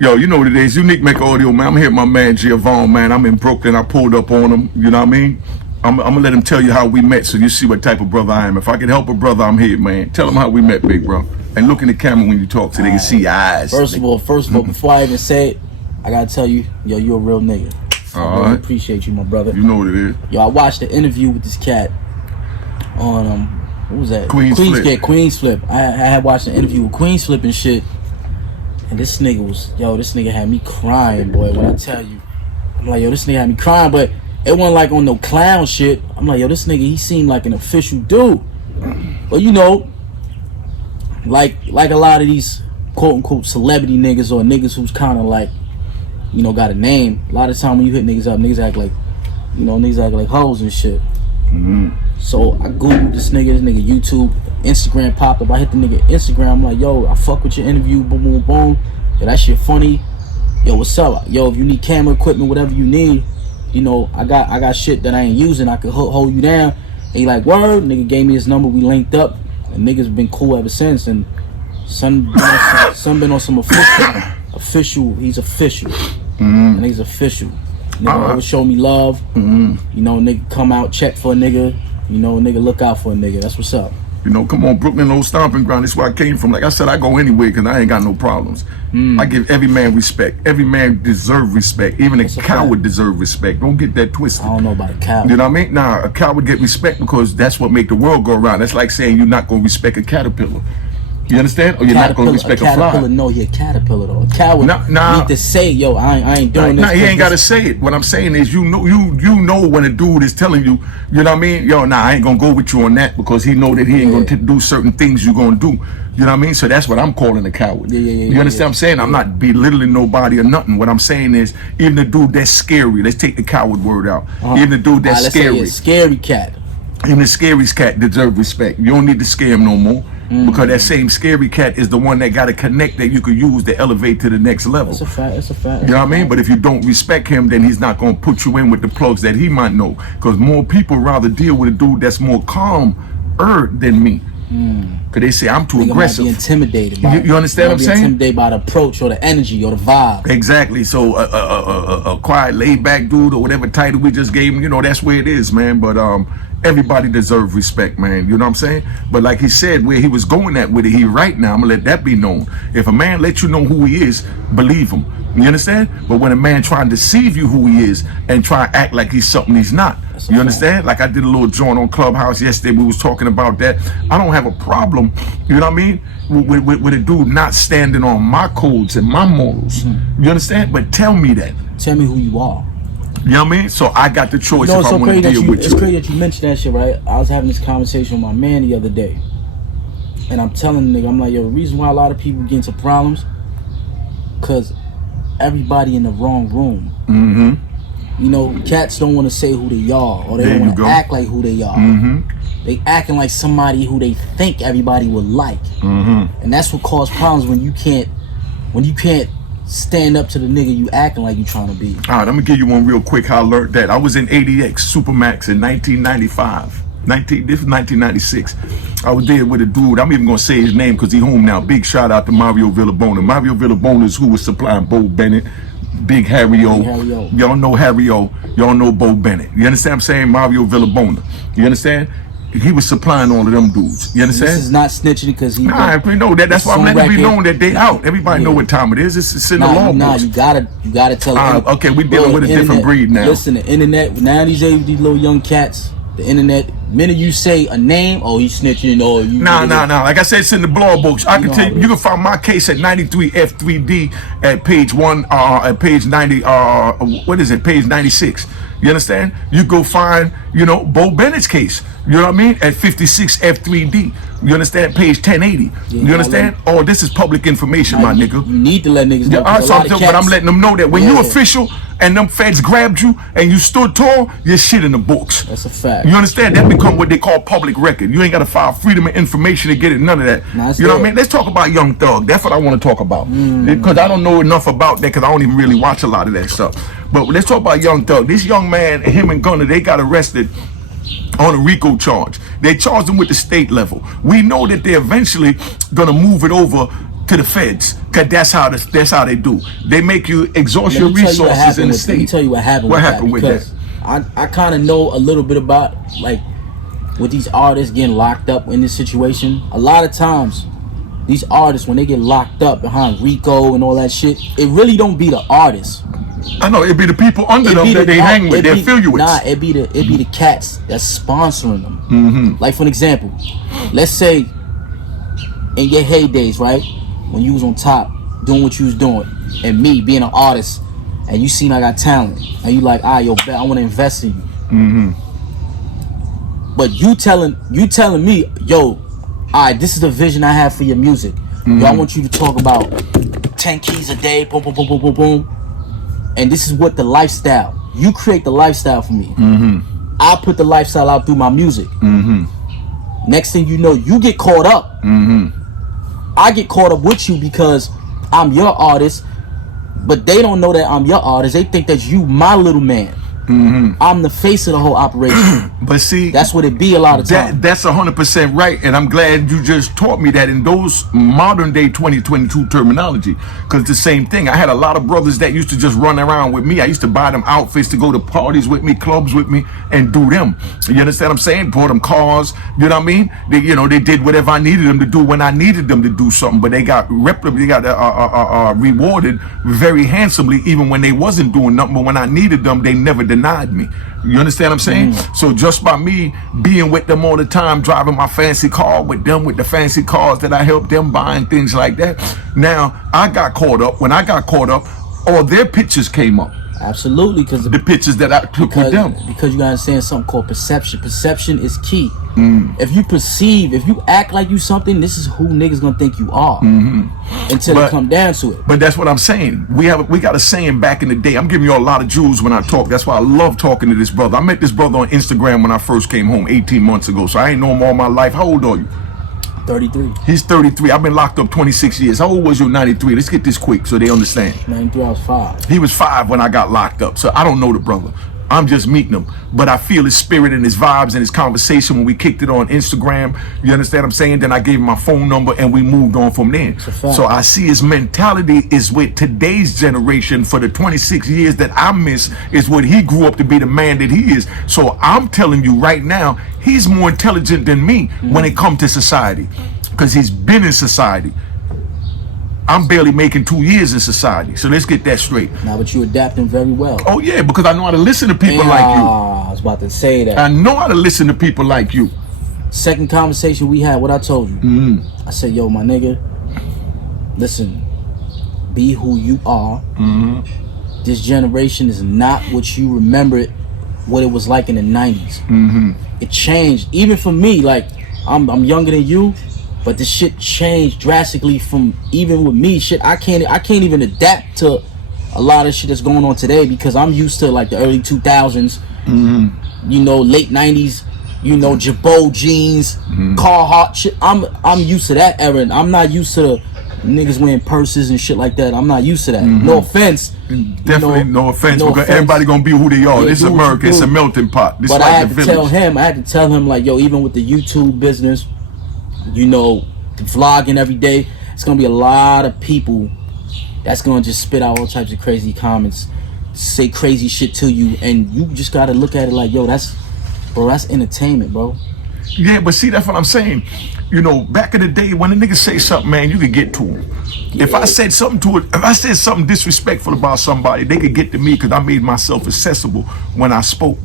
Yo, you know what it is. Unique Mecca Audio, man. I'm here with my man Giovanni, man. I'm in Brooklyn. I pulled up on him. You know what I mean? I'm gonna let him tell you how we met, so you see what type of brother I am. If I can help a brother, I'm here, man. Tell him how we met, big bro. And look in the camera when you talk, so they can see your eyes. First of all, before I even say it, I gotta tell you, yo, you're a real nigga. I really appreciate you, my brother. You know what it is. Yo, I watched the interview with this cat on what was that? Queen's Flip. Queen's Flip. I had watched an interview with Queen's Flip and shit. And this nigga had me crying, boy. When I tell you, I'm like, yo, this nigga had me crying, but it wasn't like on no clown shit. I'm like, yo, this nigga, he seemed like an official dude. But you know, like a lot of these quote unquote celebrity niggas or niggas who's kind of like, you know, got a name. A lot of time when you hit niggas up, niggas act like, you know, niggas act like hoes and shit. So I googled this nigga YouTube, Instagram popped up. I hit the nigga Instagram. I'm like, yo, I fuck with your interview, boom, boom, boom. Yo, that shit funny. Yo, what's up? Yo, if you need camera equipment, whatever you need, you know, I got shit that I ain't using. I could hold you down. And he like, word. Nigga gave me his number. We linked up. And niggas been cool ever since. And son been on some official. He's official. And he's official. Nigga always show me love. You know, nigga come out, check for a nigga. You know, nigga look out for a nigga. That's what's up. You know, come on, Brooklyn, old stomping ground. That's where I came from. Like I said, I go anywhere because I ain't got no problems. I give every man respect. Every man deserve respect. Even a coward deserve respect. Don't get that twisted. I don't know about a coward. You know what I mean? Nah, a coward get respect because that's what make the world go around. That's like saying you're not going to respect a caterpillar. You understand? Or you're not going to respect a fly. No, he a caterpillar though. A coward need to say, yo, I ain't doing this. Nah, he ain't got to say it. What I'm saying is, you know when a dude is telling you, you know what I mean? Yo, nah, I ain't going to go with you on that because he know that he ain't going to do certain things you're going to do. You know what I mean? So that's what I'm calling a coward. You understand what I'm saying? I'm not belittling nobody or nothing. What I'm saying is, even the dude that's scary, let's take the coward word out. Even the dude that's scary. Scary cat. Even the scary cat deserve respect. You don't need to scare him no more. Because that same scary cat is the one that got a connect that you could use to elevate to the next level. That's a fact. That's a fact. You know what I mean? But if you don't respect him, then he's not going to put you in with the plugs that he might know. Because more people rather deal with a dude that's more calmer than me. Because they say I'm too aggressive. Might be intimidated. You understand what I'm saying? Intimidated by the approach or the energy or the vibe. Exactly. So a quiet, laid back dude or whatever title we just gave him, you know, that's where it is, man. But everybody deserves respect, man. You know what I'm saying? But like he said, where he was going at with it, he right now, I'm gonna let that be known. If a man lets you know who he is, believe him. You understand? But when a man try and deceive you who he is and try and act like he's something he's not, you understand? Like I did a little joint on Clubhouse yesterday. We was talking about that. I don't have a problem, you know what I mean, with a dude not standing on my codes and my morals. You understand? But tell me that. Tell me who you are. You know what I mean? So I got the choice if I want to deal with you. It's crazy that you mentioned that shit, right? I was having this conversation with my man the other day. And I'm telling the nigga, I'm like, yo, the reason why a lot of people get into problems, because everybody in the wrong room. You know, cats don't want to say who they are, or they don't want to act like who they are. They acting like somebody who they think everybody would like. And that's what causes problems when you can't stand up to the nigga you acting like you trying to be. All right, I'm gonna give you one real quick how I learned that. I was in ADX Supermax in 1995. This was 1996. I was there with a dude. I'm even gonna say his name because he home now. Big shout out to Mario Villabona. Mario Villabona is who was supplying Bo Bennett, Big Harry O. Y'all know Harry O. Y'all know Bo Bennett. You understand what I'm saying? Mario Villabona. You understand? He was supplying all of them dudes. You understand? This is not snitching because he. Nah, we know that. That's why I'm letting it be known that they out. Everybody know what time it is. It's in the law. Nah, you gotta tell them. Okay, we dealing with a different breed now. Listen, the internet now these little young cats. The internet. Minute you say a name, oh, he's snitching. Or you. Nah. Like I said, it's in the blog books. I can tell you. You can find my case at 93 F3D at page 1. At page 90. What is it? Page 96. You understand? You go find, you know, Bo Bennett's case. You know what I mean? At 56 F3D. You understand? Page 1080. You understand? Oh, this is public information, my nigga. You need to let niggas know. But I'm letting them know that when you official and them feds grabbed you and you stood tall, your shit in the books. That's a fact. You understand? That become what they call public record. You ain't got to file freedom of information to get it. None of that. You know what I mean? Let's talk about Young Thug. That's what I want to talk about. Because I don't know enough about that because I don't even really watch a lot of that stuff. But let's talk about Young Thug. This young man, him and Gunner, they got arrested on a RICO charge. They charged him with the state level. We know that they're eventually gonna move it over to the feds, cause that's how they do. They make you exhaust your resources in the state. Let me tell you what happened. What happened with that? I kind of know a little bit about, like, with these artists getting locked up in this situation. A lot of times, these artists, when they get locked up behind RICO and all that shit, it really don't be the artists. I know, it be the people under them that they hang with, they affiliate with. Nah, it be the cats that's sponsoring them. Like, for an example, let's say in your heydays, right, when you was on top doing what you was doing, and me being an artist, and you seen I got talent, and you like, yo, bet I want to invest in you. But you telling me, yo, this is the vision I have for your music. Yo, I want you to talk about 10 keys a day, boom, boom, boom, boom, boom, boom. And this is what the lifestyle. You create the lifestyle for me. I put the lifestyle out through my music. Next thing you know, you get caught up. I get caught up with you because I'm your artist, but they don't know that I'm your artist. They think that you my little man. I'm the face of the whole operation. But see, that's what it be a lot of times. That's 100% right, and I'm glad you just taught me that in those modern day 2022 terminology. Because the same thing, I had a lot of brothers that used to just run around with me. I used to buy them outfits to go to parties with me, clubs with me, and do them. You understand what I'm saying? Bought them cars. You know what I mean? They did whatever I needed them to do when I needed them to do something. But they got rewarded very handsomely, even when they wasn't doing nothing. But when I needed them, they never denied me. You understand what I'm saying? So just by me being with them all the time, driving my fancy car with them, with the fancy cars that I helped them buy and things like that, now I got caught up. When I got caught up, all their pictures came up. Absolutely, because the pictures that I took with them. Because you gotta understand something called perception. Perception is key. If you act like you something, this is who niggas gonna think you are. Until it come down to it. But that's what I'm saying. We got a saying back in the day. I'm giving you a lot of jewels when I talk. That's why I love talking to this brother. I met this brother on Instagram when I first came home 18 months ago. So I ain't known him all my life. How old are you? 33. He's 33. I've been locked up 26 years. How old was you in 93? Let's get this quick so they understand. 93, I was 5. He was 5 when I got locked up. So I don't know the brother. I'm just meeting him. But I feel his spirit and his vibes and his conversation when we kicked it on Instagram. You understand what I'm saying? Then I gave him my phone number and we moved on from there. So I see his mentality is with today's generation for the 26 years that I miss is what he grew up to be the man that he is. So I'm telling you right now, he's more intelligent than me when it comes to society. Because he's been in society. I'm barely making 2 years in society. So let's get that straight. Now, but you adapting very well. Oh, yeah, because I know how to listen to people like you. I was about to say that. I know how to listen to people like you. Second conversation we had, what I told you. I said, yo, my nigga, listen, be who you are. This generation is not what you remember it, what it was like in the 90s. It changed. Even for me, like, I'm younger than you. But the shit changed drastically from even with me. Shit, I can't even adapt to a lot of shit that's going on today because I'm used to like the early 2000s, you know, late 90s, you know, Jabot jeans, Carhartt shit. I'm used to that era, and I'm not used to the niggas wearing purses and shit like that. I'm not used to that. No offense. Definitely no offense, because everybody gonna be who they are. This is America. It's a melting pot. This but like I had to tell him, like, yo, even with the YouTube business, you know, vlogging every day, it's gonna be a lot of people that's gonna just spit out all types of crazy comments, say crazy shit to you, and you just gotta look at it like, yo, that's entertainment, bro. Yeah, but see, that's what I'm saying. You know, back in the day when a nigga say something, man, you could get to him. If I said something disrespectful about somebody, they could get to me because I made myself accessible when I spoke.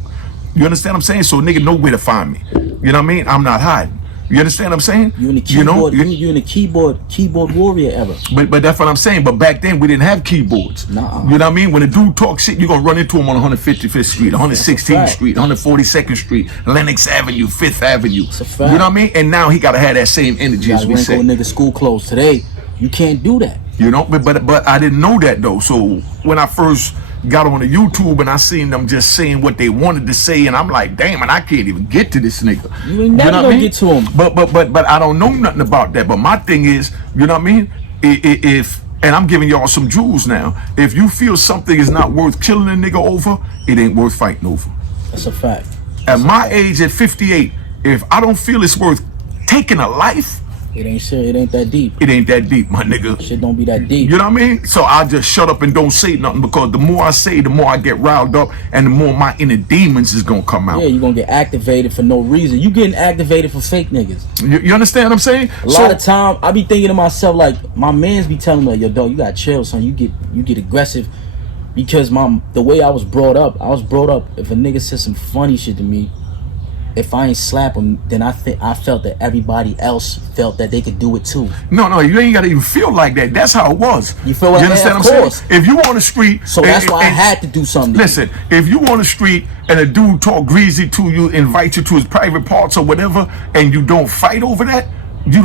You understand what I'm saying? So a nigga know where to find me. You know what I mean? I'm not hiding. You understand what I'm saying? You in the keyboard, you in the keyboard warrior era. But that's what I'm saying. But back then we didn't have keyboards. Nah. You know what I mean? When a dude talks shit, you're gonna run into him on 155th Street, 116th Street, 142nd Street, Lenox Avenue, 5th Avenue. It's a fact. You know what I mean? And now he gotta have that same energy as we say. You gotta nigga school clothes today. You can't do that. You know, but I didn't know that though. So when I first got on the YouTube and I seen them just saying what they wanted to say, and I'm like, damn, and I can't even get to this nigga. You ain't never gonna get to him. But I don't know nothing about that. But my thing is, you know what I mean? And I'm giving y'all some jewels now. If you feel something is not worth killing a nigga over, it ain't worth fighting over. That's a fact. At my age, at 58, if I don't feel it's worth taking a life, It ain't shit. It ain't that deep. It ain't that deep, my nigga. Shit don't be that deep. You know what I mean? So I just shut up and don't say nothing, because the more I say, the more I get riled up, and the more my inner demons is gonna come out. Yeah, you're gonna get activated for no reason. You getting activated for fake niggas. You understand what I'm saying? A lot of time, I be thinking to myself, like, my mans be telling me, like, yo, dog, you gotta chill, son. You get aggressive, because the way I was brought up, if a nigga said some funny shit to me, if I ain't slap him, then I felt that everybody else felt that they could do it too. No, you ain't gotta even feel like that. That's how it was. You feel what you understand what I'm saying? If you on the street, so that's why I had to do something. Listen, if you on the street and a dude talk greasy to you, invite you to his private parts or whatever, and you don't fight over that, you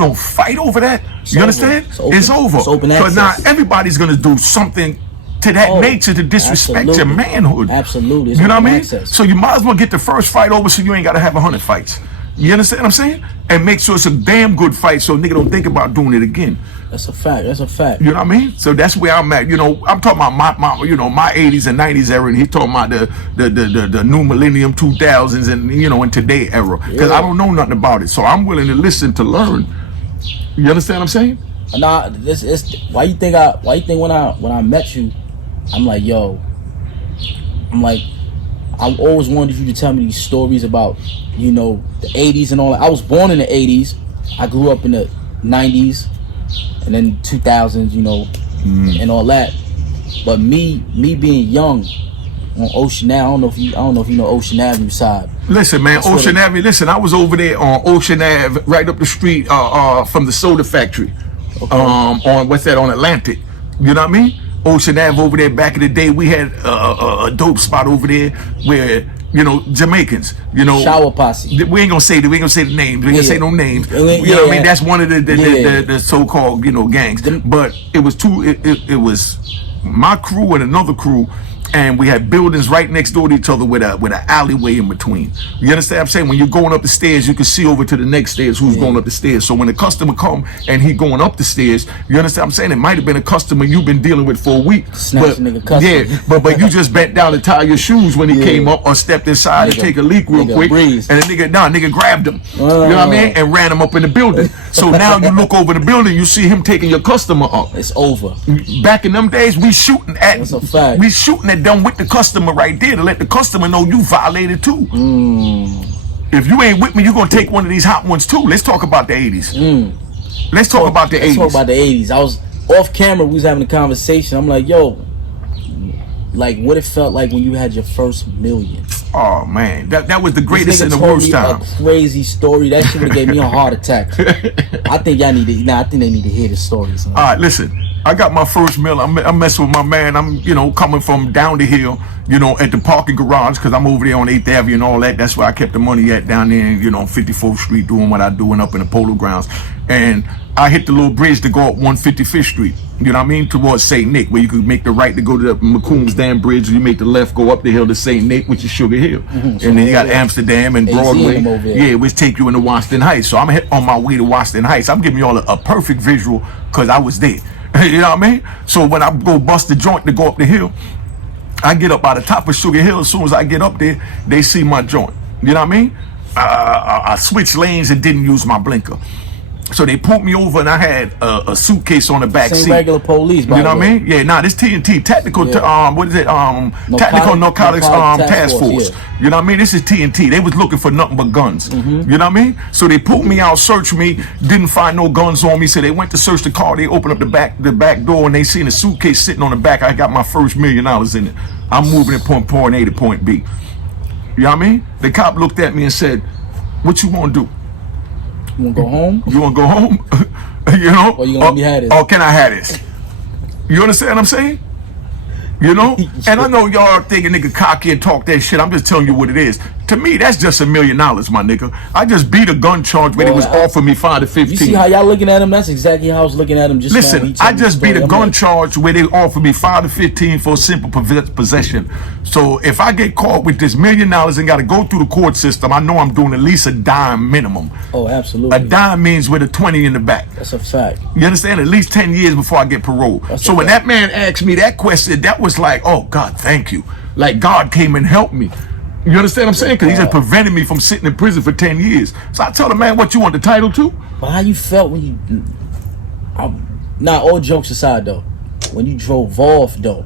understand? It's over. Because now everybody's gonna do something to that nature to disrespect your manhood. Absolutely. You know what I mean? So you might as well get the first fight over, so you ain't gotta have 100 fights. You understand what I'm saying? And make sure it's a damn good fight, so nigga don't think about doing it again. That's a fact. That's a fact. You know what I mean? So that's where I'm at. You know, I'm talking about my you know, my 80s and 90s era, and he talking about the new millennium 2000s and, you know, in today era. Because I don't know nothing about it, so I'm willing to listen to learn. You understand what I'm saying? Nah, why you think when I met you, I'm like, yo, I always wanted you to tell me these stories about, you know, the 80s and all that. I was born in the 80s. I grew up in the 90s and then 2000s, you know, and all that. But me being young on Ocean Ave, I don't know if you know Ocean Avenue side. Listen, man, Ocean Avenue. Listen, I was over there on Ocean Ave, right up the street from the soda factory. Okay. On what's that, on Atlantic? You know what I mean? Ocean Ave over there. Back in the day, we had a dope spot over there where, you know, Jamaicans, you know, Shower Posse. We ain't gonna say the names. We ain't gonna say no names. You know what I mean? That's one of the so-called, you know, gangs. But it was it was my crew and another crew. And we had buildings right next door to each other with an alleyway in between. You understand what I'm saying? When you're going up the stairs, you can see over to the next stairs who's going up the stairs. So when the customer come and he going up the stairs, you understand what I'm saying? It might have been a customer you've been dealing with for a week. But you just bent down to tie your shoes when he came up, or stepped inside to take a leak real quick. And the nigga grabbed him. You know what I mean? And ran him up in the building. So now you look over the building, you see him taking your customer up. It's over. Back in them days, we shooting at them with the customer right there to let the customer know you violated too. If you ain't with me, you're gonna take one of these hot ones too. Let's talk about the 80s. Let's talk about the 80s. Let's talk about the 80s. I was off camera, we was having a conversation. I'm like, yo, like what it felt like when you had your first million. Oh man, that was the greatest and the worst time. A crazy story. That shit would have gave me a heart attack. I think they need to hear the stories. All right, listen. I got my first meal. I'm messing with my man. I'm, you know, coming from down the hill, you know, at the parking garage, because I'm over there on 8th Avenue and all that. That's where I kept the money at, down there, you know, 54th Street, doing what I doing up in the Polo Grounds. And I hit the little bridge to go up 155th Street, you know what I mean, towards St. Nick, where you could make the right to go to the McCombs Dam Bridge, and you make the left, go up the hill to St. Nick, which is Sugar Hill. And then you got Amsterdam and Broadway, which take you into Washington Heights. So I'm on my way to Washington Heights. I'm giving you all a perfect visual, because I was there. You know what I mean? So when I go bust the joint to go up the hill, I get up by the top of Sugar Hill. As soon as I get up there, they see my joint. You know what I mean? I switched lanes and didn't use my blinker. So they pulled me over, and I had a suitcase on the back seat. Regular police, you know what I mean? Yeah, nah, this TNT, tactical, what is it? Tactical Narcotics Task Force. You know what I mean? This is TNT. They was looking for nothing but guns. You know what I mean? So they pulled me out, searched me, didn't find no guns on me. So they went to search the car. They opened up the back door, and they seen a suitcase sitting on the back. I got my first $1 million in it. I'm moving at point A to point B. You know what I mean? The cop looked at me and said, "What you want to do? You want to go home? You want to go home? You know? Or you gonna let me have this? Or can I have this?" You understand what I'm saying? You know? And I know y'all thinking nigga cocky and talk that shit. I'm just telling you what it is. To me, that's just $1 million, my nigga. I just beat a gun charge when it was offering me 5 to 15. You see how y'all looking at him? That's exactly how I was looking at him just now. Listen, I just beat a gun charge where they offered me 5 to 15 for a simple possession. So if I get caught with this $1 million and got to go through the court system, I know I'm doing at least a dime minimum. Oh, absolutely. A dime means with a 20 in the back. That's a fact. You understand? At least 10 years before I get parole. So when that man asked me that question, that was like, oh God, thank you. Like God came and helped me. You understand what I'm saying? Because he just prevented me from sitting in prison for 10 years. So I told him, man, what you want the title to? But how you felt when you... Nah, all jokes aside, though. When you drove off, though.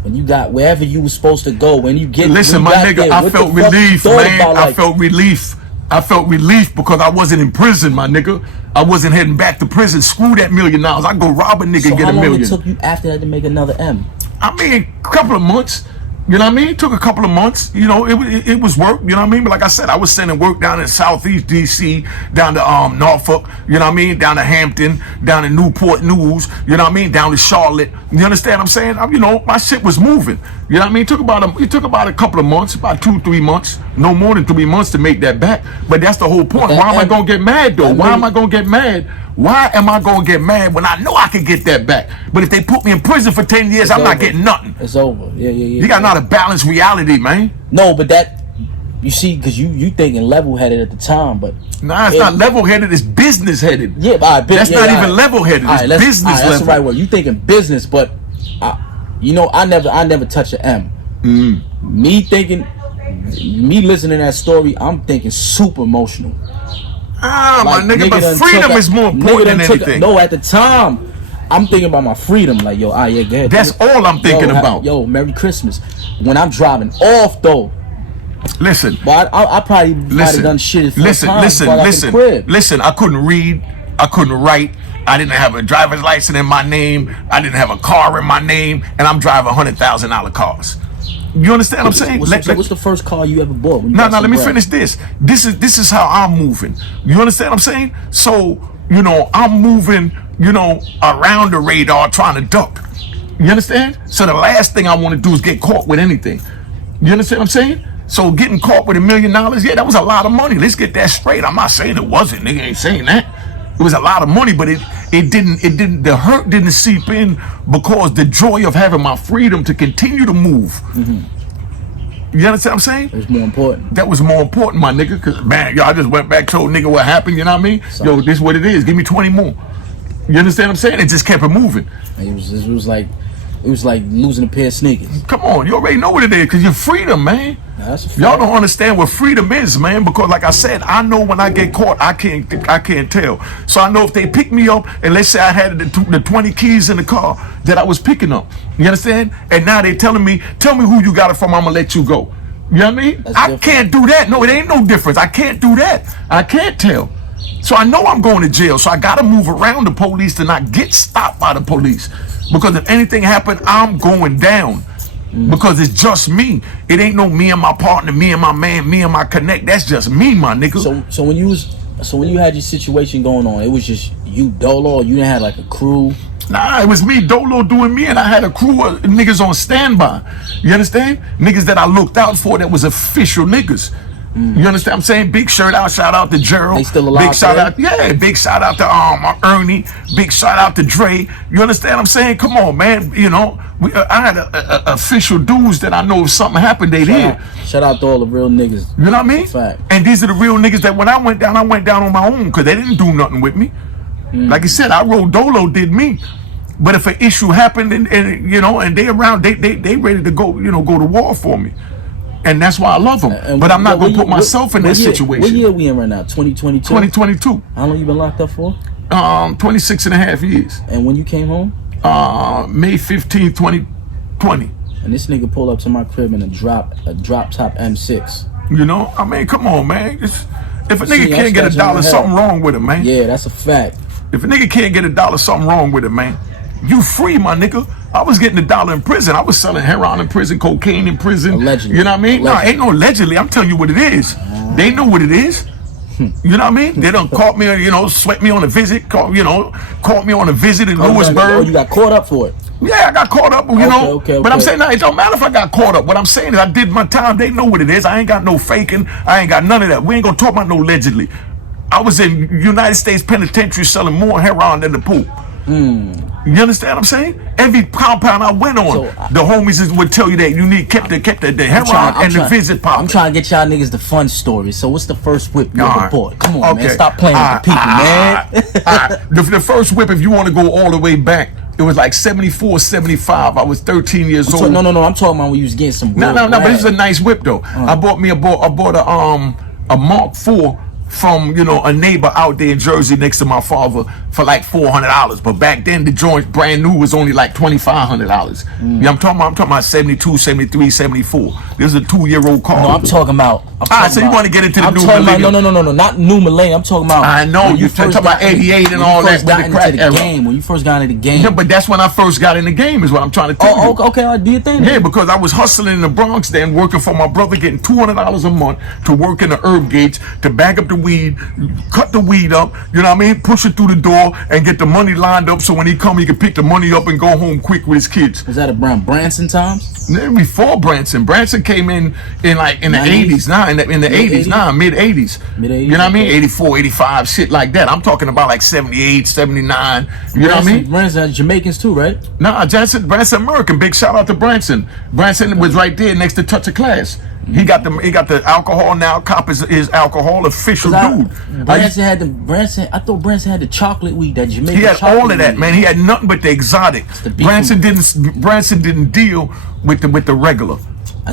When you got wherever you were supposed to go. When you get... Listen, my nigga, I felt relief, man. I felt relief. I felt relief because I wasn't in prison, my nigga. I wasn't heading back to prison. Screw that $1 million. I go rob a nigga and get $1 million. So how long it took you after that to make another M? I mean, a couple of months. You know what I mean? It took a couple of months. You know, it was work. You know what I mean? But like I said, I was sending work down in Southeast DC, down to Norfolk. You know what I mean? Down to Hampton, down to Newport News. You know what I mean? Down to Charlotte. You understand what I'm saying? You know, my shit was moving. You know what I mean? It took about a couple of months, about 2-3 months, no more than 3 months to make that back. But that's the whole point. Why am I gonna get mad though? Why am I gonna get mad? Why am I gonna get mad when I know I can get that back? But if they put me in prison for 10 years, I'm not getting nothing. It's over. Yeah. You got not a balanced reality, man. No, but that, you see, because you thinking level-headed at the time, but... Nah, it's not level-headed, it's business-headed. Yeah, but that's not even level-headed, it's business level. That's the right word. You thinking business, but, you know, I never touch an M. Me listening to that story, I'm thinking super emotional. My nigga, but freedom is more important than anything. No, at the time, I'm thinking about my freedom. Like, yo, yeah, go ahead. That's all I'm thinking about. Yo, Merry Christmas. When I'm driving off, though. Listen. But I probably might have done shit. Listen. I couldn't read. I couldn't write. I didn't have a driver's license in my name. I didn't have a car in my name. And I'm driving $100,000 cars. You understand what I'm saying? What's the first car you ever bought? No, let me finish this. This is how I'm moving. You understand what I'm saying? So, you know, I'm moving, you know, around the radar trying to duck. You understand? So the last thing I want to do is get caught with anything. You understand what I'm saying? So getting caught with $1 million, yeah, that was a lot of money. Let's get that straight. I'm not saying it wasn't. Nigga ain't saying that. It was a lot of money, but the hurt didn't seep in because the joy of having my freedom to continue to move. You understand what I'm saying? It was more important. That was more important, my nigga. Cause man, yo, I just went back, told nigga what happened, you know what I mean? Yo, this is what it is. Give me 20 more. You understand what I'm saying? It just kept it moving. It was like losing a pair of sneakers. Come on, you already know what it is, cause your freedom, man. Y'all don't understand what freedom is, man, because like I said, I know when I get caught, I can't tell. So I know if they pick me up, and let's say I had the 20 keys in the car that I was picking up, you understand? And now they telling me, tell me who you got it from, I'm gonna let you go. You know what I mean? I can't do that. No, it ain't no difference. I can't do that. I can't tell. So I know I'm going to jail, so I gotta move around the police to not get stopped by the police. Because if anything happened, I'm going down. Because it's just me. It ain't no me and my partner, me and my man, me and my connect. That's just me, my nigga. So when you had your situation going on, it was just you dolo, or you didn't have like a crew? Nah, it was me dolo doing me, and I had a crew of niggas on standby. You understand? Niggas that I looked out for that was official niggas. You understand what I'm saying? Big shout out to Gerald. They still alive? Big shout out, yeah. Big shout out to Ernie. Big shout out to Dre. You understand what I'm saying? Come on, man. You know, I had official dudes that I know if something happened, they did. Shout out to all the real niggas. You know what I mean? Fact. And these are the real niggas that when I went down on my own because they didn't do nothing with me. Like I said, I rode dolo, did me. But if an issue happened and you know, and they around, they ready to go, you know, go to war for me. And that's why I love them. But I'm not going to put myself in that situation. What year are we in right now? 2022? 2022. How long you been locked up for? 26 and a half years. And when you came home? May 15, 2020. And this nigga pulled up to my crib in a drop top M6. You know? I mean, come on, man. If a nigga can't get $1, something wrong with him, man. Yeah, that's a fact. If a nigga can't get $1, something wrong with him, man. You free, my nigga. I was getting $1 in prison. I was selling heroin in prison, cocaine in prison. Allegedly. You know what I mean? No, ain't no allegedly. I'm telling you what it is. They know what it is. You know what I mean? They done caught me, you know, sweat me on a visit, caught me on a visit in Lewisburg. You got caught up for it? Yeah, I got caught up, you know. Okay. But I'm saying, no, it don't matter if I got caught up. What I'm saying is I did my time. They know what it is. I ain't got no faking. I ain't got none of that. We ain't gonna talk about no allegedly. I was in United States Penitentiary selling more heroin than the pool. You understand what I'm saying? Every compound I went on, the homies would tell you that you need kept the heroin and the visit popping. I'm trying to get y'all niggas the fun stories. So what's the first whip you ever bought? Come on, man. Stop playing with the people, man. The first whip, if you want to go all the way back, It was like 74, 75. I was 13 years old. No, I'm talking about when you was getting some. No, but this is a nice whip though. I bought a Mark IV from, you know, a neighbor out there in Jersey next to my father for like $400. But back then the joint brand new was only like $2,500. Yeah, I'm talking about 72, 73, 74. This is a 2-year-old car. No, I'm talking about. So you want to get into the new millennium? No, not new millennium. I'm talking about. I know you talking about 88 and all that. When you first got into the game. Yeah, but that's when I first got in the game. Is what I'm trying to tell you. Okay. Do you think? Yeah, because I was hustling in the Bronx then, working for my brother, getting $200 a month to work in the herb gates to bag up the weed, cut the weed up. You know what I mean? Push it through the door and get the money lined up so when he come, he can pick the money up and go home quick with his kids. Was that around Branson times? Before Branson. Branson came in the 80s now, in the 80s now, mid 80s. You know what I mean? 84, 85, shit like that. I'm talking about like 78, 79. You know what I mean? Branson had Jamaicans too, right? Nah, Branson American. Big shout out to Branson. Branson was right there next to Touch of Class. He got the alcohol now. Cop is alcohol official dude. I thought Branson had the chocolate weed, that Jamaican. He had all of that, man. He had nothing but the exotic. Branson didn't deal with the regular.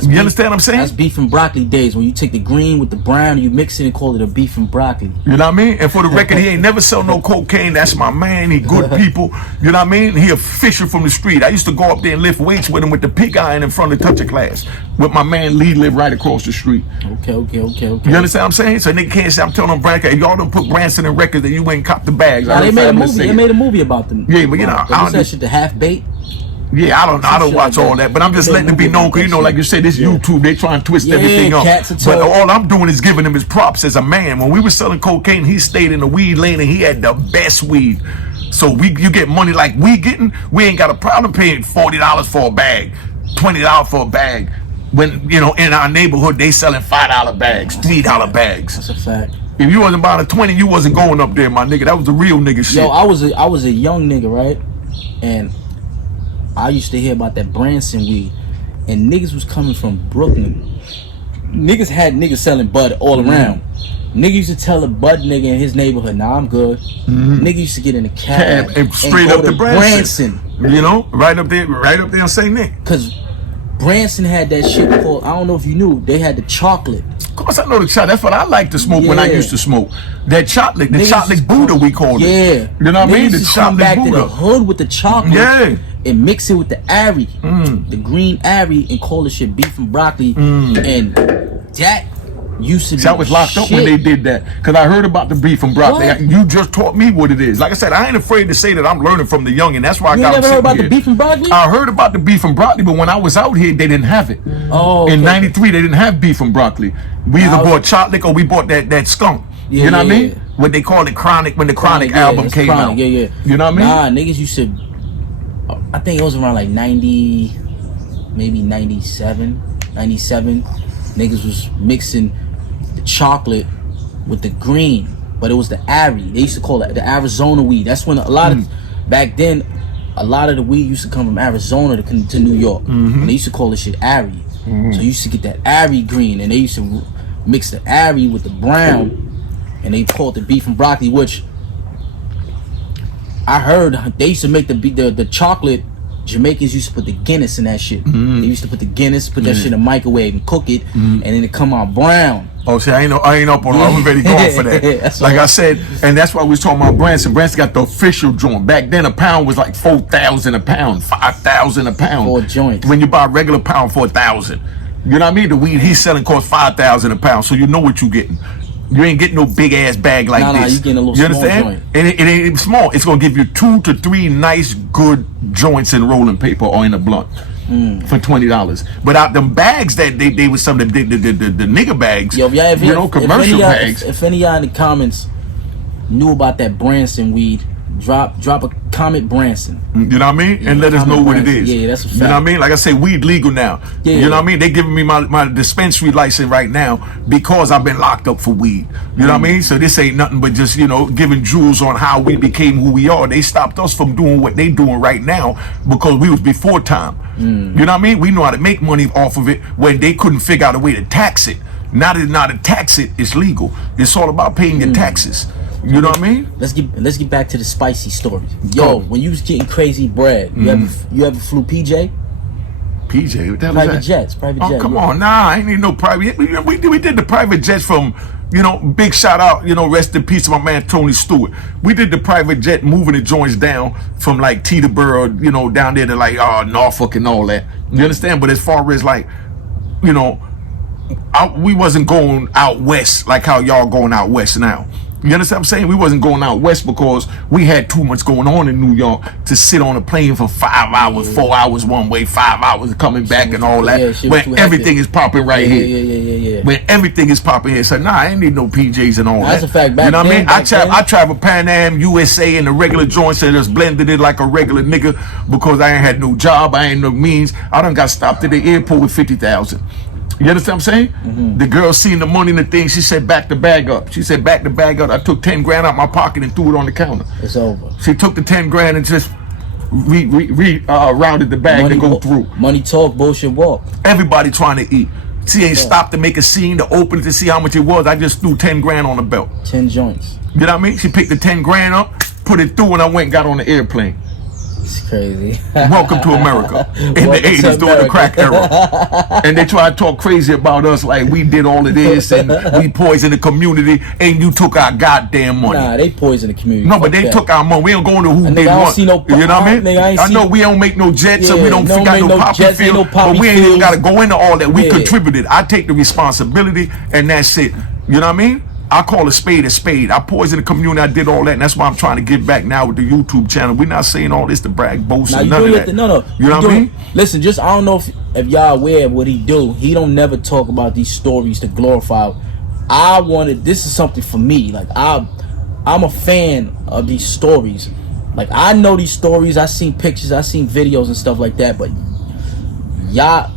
You understand what I'm saying? That's beef and broccoli days, when you take the green with the brown, you mix it and call it a beef and broccoli. You know what I mean? And for the record, he ain't never sell no cocaine. That's my man. He good people. You know what I mean? He a fisher from the street. I used to go up there and lift weights with him with the pig iron in front of Touch of Class. With my man Lee lived right across the street. Okay. You understand what I'm saying? So nigga can't say, I'm telling them, Branson, y'all don't put Branson in records that you ain't cop the bags. They made a movie. They made a movie about them. Yeah, but you know, I don't that shit, the half bait. Yeah, I don't watch all that, but I'm just letting it be known, because you know, like you said, this YouTube, they try and twist everything up. But all I'm doing is giving him his props as a man. When we were selling cocaine, he stayed in the weed lane and he had the best weed. So you get money like we ain't got a problem paying $40 for a bag, $20 for a bag. When, you know, in our neighborhood, they selling $5 bags, $3 bags. That's a fact. If you wasn't buying a 20, you wasn't going up there, my nigga. That was the real nigga shit. Yo, I was a young nigga, right? And I used to hear about that Branson weed, and niggas was coming from Brooklyn. Niggas had niggas selling bud all around. Nigga used to tell a bud nigga in his neighborhood, nah, I'm good. Nigga used to get in a cab and straight up to Branson. You know, right up there on St. Nick. Cause Branson had that shit called, I don't know if you knew, they had the chocolate. Of course I know the chocolate. That's what I like to smoke when I used to smoke. That chocolate, the chocolate Buddha we called it. Yeah. You know what I mean? The chocolate back Buddha. To the hood with the chocolate. Yeah. And mix it with the Ari, the green Ari, and call the shit beef and broccoli. And that used to be I was locked up when they did that, because I heard about the beef and broccoli. You just taught me what it is. Like I said, I ain't afraid to say that I'm learning from the young, and that's why I got. You never heard about the beef and broccoli? I heard about the beef and broccoli, but when I was out here, they didn't have it. Oh, okay. In '93, they didn't have beef and broccoli. We either bought chocolate or we bought that skunk. Yeah, you know what I mean? What they called it, Chronic, when the Chronic album came out. Yeah. You know what I Nah, mean? niggas used to. I think it was around like 90, maybe 97. Niggas was mixing the chocolate with the green, but it was the Ari. They used to call it the Arizona weed. That's when a lot of, back then, a lot of the weed used to come from Arizona to New York. And they used to call this shit Ari. So you used to get that Ari green, and they used to mix the Ari with the brown, and they called it beef and broccoli, which I heard they used to make the chocolate. Jamaicans used to put the Guinness in that shit. They used to put the Guinness, put that shit in the microwave and cook it, and then it come out brown. Oh, see, I ain't up on it. I'm already going for that. Like I said, and that's why we was talking about Branson. Branson got the official joint. Back then, a pound was like 4,000 a pound, 5,000 a pound. 4 joints. When you buy a regular pound, 4,000. You know what I mean? The weed he's selling costs 5,000 a pound, so you know what you getting. You ain't getting no big ass bag like this. Nah, you getting a little small joint. And it ain't even small. It's gonna give you 2 to 3 nice, good joints in rolling paper or in a blunt for $20. But out them bags that they was some of the nigga bags. Yo, commercial bags. If any of y'all in the comments knew about that Branson weed, drop a comment Branson. You know what I mean? And let us know what it is. Yeah, that's a fact. You know what I mean? Like I say, weed legal now. Yeah. You know what I mean? They giving me my dispensary license right now because I've been locked up for weed. You know what I mean? So this ain't nothing but just, you know, giving jewels on how we became who we are. They stopped us from doing what they doing right now because we was before time. You know what I mean? We know how to make money off of it when they couldn't figure out a way to tax it. Now to tax it, it's legal. It's all about paying your taxes. You know what I mean? Let's get back to the spicy stories. Yo, when you was getting crazy bread, you ever flew PJ? PJ, what the hell Private is that? jets, private jet. Come on, nah, I ain't need no private. We did the private jets from, big shout out, rest in peace to my man Tony Stewart. We did the private jet moving the joints down from like Teterboro, down there to like Norfolk and all that. You understand? But as far as like, we wasn't going out west like how y'all going out west now. You understand what I'm saying? We wasn't going out west because we had too much going on in New York to sit on a plane for 5 hours, 4 hours one way, 5 hours coming back and all that. When everything is popping right here. Yeah. When everything is popping here. So nah, I ain't need no PJs and all that. That's a fact. Back you know what then, I mean? I travel Pan Am, USA, and the regular joints and just blended it like a regular nigga because I ain't had no job, I ain't no means. I done got stopped at the airport with 50,000. You understand what I'm saying? The girl seen the money in the thing. She said, back the bag up. She said, back the bag up. I took 10 grand out my pocket and threw it on the counter. It's over. She took the 10 grand and just routed the bag Money to go through. Money talk, bullshit walk. Everybody trying to eat. She ain't stopped to make a scene to open it to see how much it was. I just threw 10 grand on the belt. 10 joints. You know what I mean? She picked the 10 grand up, put it through, and I went and got on the airplane. It's crazy. Welcome to America in the 80s during the crack era. And they try to talk crazy about us like we did all of this and we poisoned the community and you took our goddamn money. Nah, they poisoned the community. No, but they took our money. We don't go into who did what. You know what I mean? I know we don't make no jets, so we don't got no poppy field, but we ain't even got to go into all that. We contributed. I take the responsibility and that's it. You know what I mean? I call a spade a spade. I poisoned the community. I did all that, and that's why I'm trying to get back now with the YouTube channel. We're not saying all this to brag, boast, and none of that. No. You know what I mean? Listen, I don't know if y'all aware of what he do. He don't never talk about these stories to glorify. This is something for me. Like I'm a fan of these stories. Like I know these stories. I seen pictures. I seen videos and stuff like that. But y'all,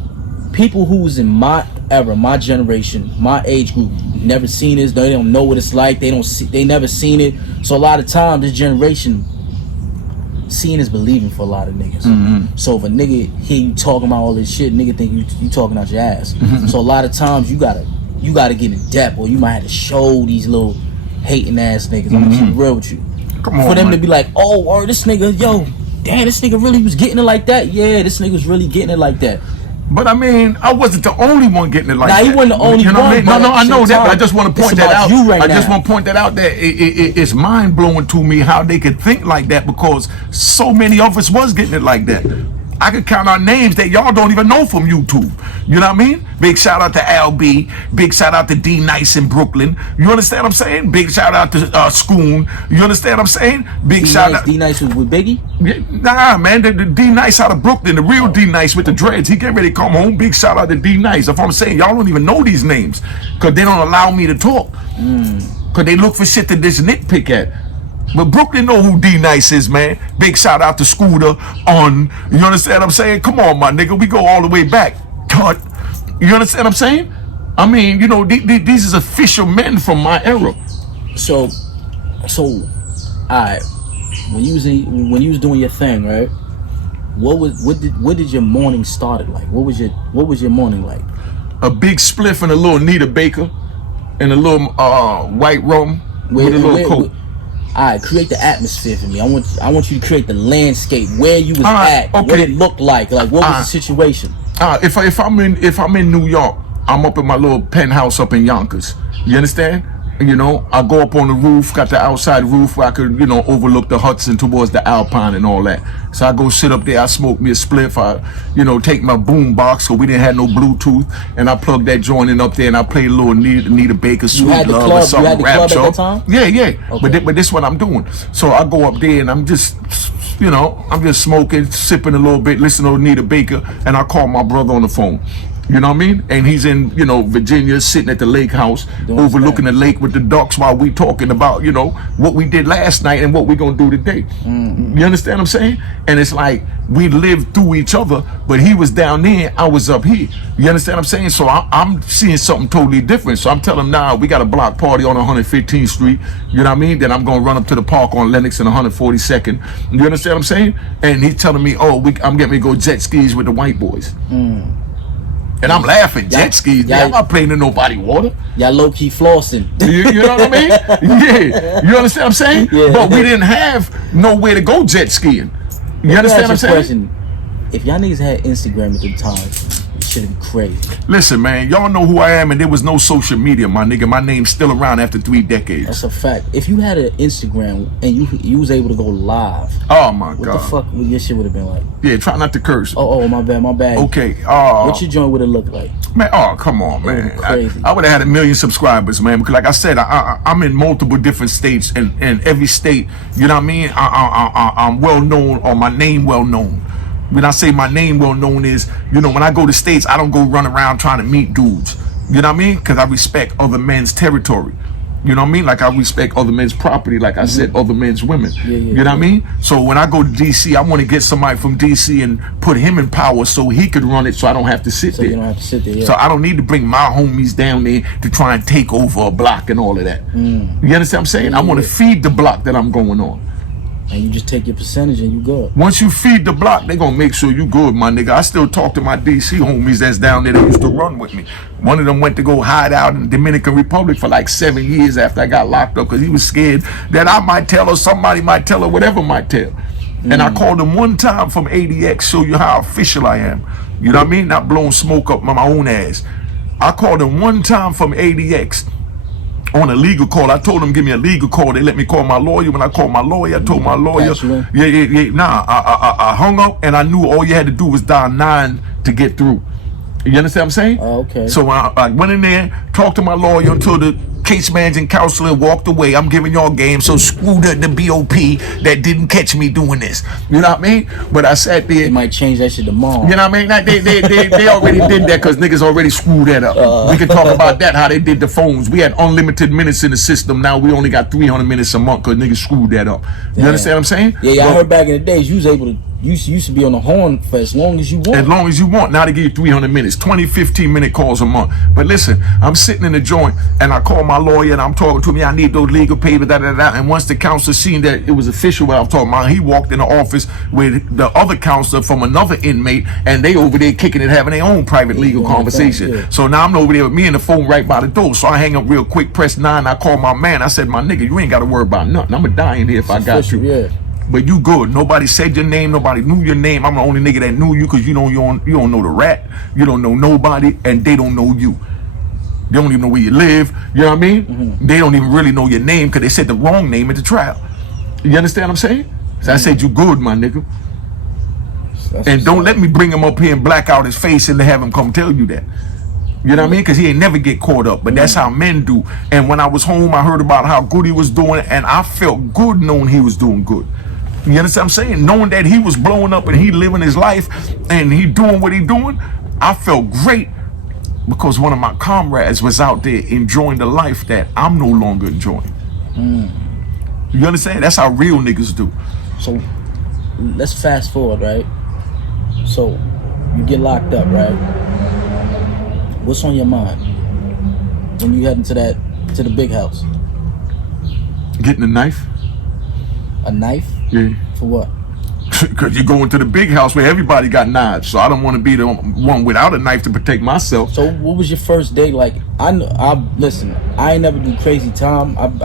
people who was in my era, my generation, my age group, never seen this. They don't know what it's like. They never seen it. So a lot of times this generation, seeing is believing for a lot of niggas. So if a nigga hear you talking about all this shit, nigga think you talking out your ass. So a lot of times you gotta get in depth, or you might have to show these little hating ass niggas. I'm gonna keep it real with you. Come on, for them man. to be like, oh, or this nigga, yo, damn, this nigga really was getting it like that. Yeah, this nigga was really getting it like that. But I mean, I wasn't the only one getting it like that. Nah, he wasn't the only one. I mean? No, I know that. I just want to point that out. I just want to point that out. That it's mind blowing to me how they could think like that, because so many of us was getting it like that. I could count our names that y'all don't even know from YouTube. You know what I mean? Big shout out to LB. Big shout out to D Nice in Brooklyn. You understand what I'm saying? Big shout out to Schoon. You understand what I'm saying? Big shout out. D Nice was with Biggie? Nah, man. The D Nice out of Brooklyn. The real D Nice with the dreads. He get ready to come home. Big shout out to D Nice. That's what I'm saying. Y'all don't even know these names because they don't allow me to talk. Because they look for shit to just nitpick at. But Brooklyn know who D Nice is, man. Big shout out to Scooter on. You understand what I'm saying? Come on, my nigga. We go all the way back. Cut. You understand what I'm saying? I mean, these is official men from my era. So, alright. When you was doing your thing, right? What did your morning started like? What was your morning like? A big spliff and a little Nita Baker and a little white rum with a little coke. Alright, create the atmosphere for me. I want you to create the landscape, where you was at, okay. what it looked like what was the situation? If I'm in New York, I'm up in my little penthouse up in Yonkers. You understand? I go up on the roof, got the outside roof where I could, overlook the Hudson towards the Alpine and all that. So I go sit up there, I smoke me a spliff, I, take my boom box, so we didn't have no Bluetooth, and I plug that joint in up there and I play a little Nita Baker, Sweet Love or something. You had the rap club show. at that time? Yeah. Okay. But this is what I'm doing. So I go up there and I'm just, I'm just smoking, sipping a little bit, listening to Nita Baker, and I call my brother on the phone. You know what I mean? And he's in, Virginia, sitting at the lake house, overlooking the lake with the ducks while we talking about, what we did last night and what we gonna do today. You understand what I'm saying? And it's like we lived through each other, but he was down there, I was up here. You understand what I'm saying? So I'm seeing something totally different. So I'm telling him, nah, we got a block party on 115th Street. You know what I mean? Then I'm gonna run up to the park on Lenox and 142nd. You understand what I'm saying? And he's telling me, I'm getting me to go jet skis with the white boys. And I'm laughing. Jet skis. I'm not playing in nobody water. Y'all low key flossing. You know what I mean? Yeah. You understand what I'm saying? Yeah. But we didn't have nowhere to go jet skiing. You understand what I'm saying? Question. If y'all niggas had Instagram at the time, it should have been crazy. Listen, man, y'all know who I am, and there was no social media, my nigga. My name's still around after 3 decades. That's a fact. If you had an Instagram and you was able to go live, oh my God, what the fuck would your shit would have been like? Yeah, try not to curse. Oh, my bad. Okay. What your joint would have looked like? Man, oh come on, man. Crazy. I would have had 1 million subscribers, man. Because like I said, I'm in multiple different states, and every state, you know what I mean? I'm well known, or my name well known. When I say my name well known is, you know, when I go to states, I don't go run around trying to meet dudes. You know what I mean? Because I respect other men's territory. You know what I mean? Like I respect other men's property, like I said, other men's women. You know what I mean? So when I go to DC, I want to get somebody from DC and put him in power so he could run it, so I don't have to sit there. You don't have to sit there. Yeah. So I don't need to bring my homies down there to try and take over a block and all of that. You understand what I'm saying? I want to feed the block that I'm going on. And you just take your percentage and you good. Once you feed the block, they gonna make sure you good, my nigga. I still talk to my DC homies that's down there that used to run with me. One of them went to go hide out in the Dominican Republic for like 7 years after I got locked up because he was scared that I might tell her, somebody might tell her, whatever might tell. And I called him one time from ADX, show you how official I am. You know what I mean? Not blowing smoke up my own ass. I called him one time from ADX on a legal call. I told them give me a legal call. They let me call my lawyer. When I called my lawyer, I told my lawyer, nah, I hung up, and I knew all you had to do was dial 9 to get through. You understand what I'm saying? Oh, okay. So I went in there, talked to my lawyer until the case managing counselor walked away. I'm giving y'all game, so screw the BOP that didn't catch me doing this. You know what I mean? But I sat there. They might change that shit tomorrow. You know what I mean? Like they already did that because niggas already screwed that up. We can talk about that, how they did the phones. We had unlimited minutes in the system. Now we only got 300 minutes a month because niggas screwed that up. You understand what I'm saying? Yeah, I heard back in the days you was able to. You used to be on the horn for as long as you want. As long as you want. Now they give you 300 minutes, 20, 15-minute calls a month. But listen, I'm sitting in the joint and I call my lawyer and I'm talking to me. I need those legal papers, And once the counselor seen that it was official what I'm talking about, he walked in the office with the other counselor from another inmate, and they over there kicking it, having their own private legal conversation. So now I'm over there with me and the phone right by the door. So I hang up real quick, press 9. I call my man. I said, my nigga, you ain't got to worry about nothing. I'm going to die in here if I got you. Yeah. But you good. Nobody said your name. Nobody knew your name. I'm the only nigga that knew you because you don't know the rat. You don't know nobody, and they don't know you. They don't even know where you live. You know what I mean? They don't even really know your name because they said the wrong name at the trial. You understand what I'm saying? So I said you good, my nigga. And don't let me bring him up here and black out his face and have him come tell you that. You know what I mean? Because he ain't never get caught up. But that's how men do. And when I was home, I heard about how good he was doing, and I felt good knowing he was doing good. You understand what I'm saying? Knowing that he was blowing up and he living his life and he doing what he doing, I felt great because one of my comrades was out there enjoying the life that I'm no longer enjoying. You understand? That's how real niggas do. So let's fast forward, right? So you get locked up, right? What's on your mind when you head into to the big house? Getting a knife. A knife? Yeah. For what? Because you go into the big house where everybody got knives, so I don't want to be the one without a knife to protect myself. So what was your first day like? Listen, I ain't never do crazy time. I've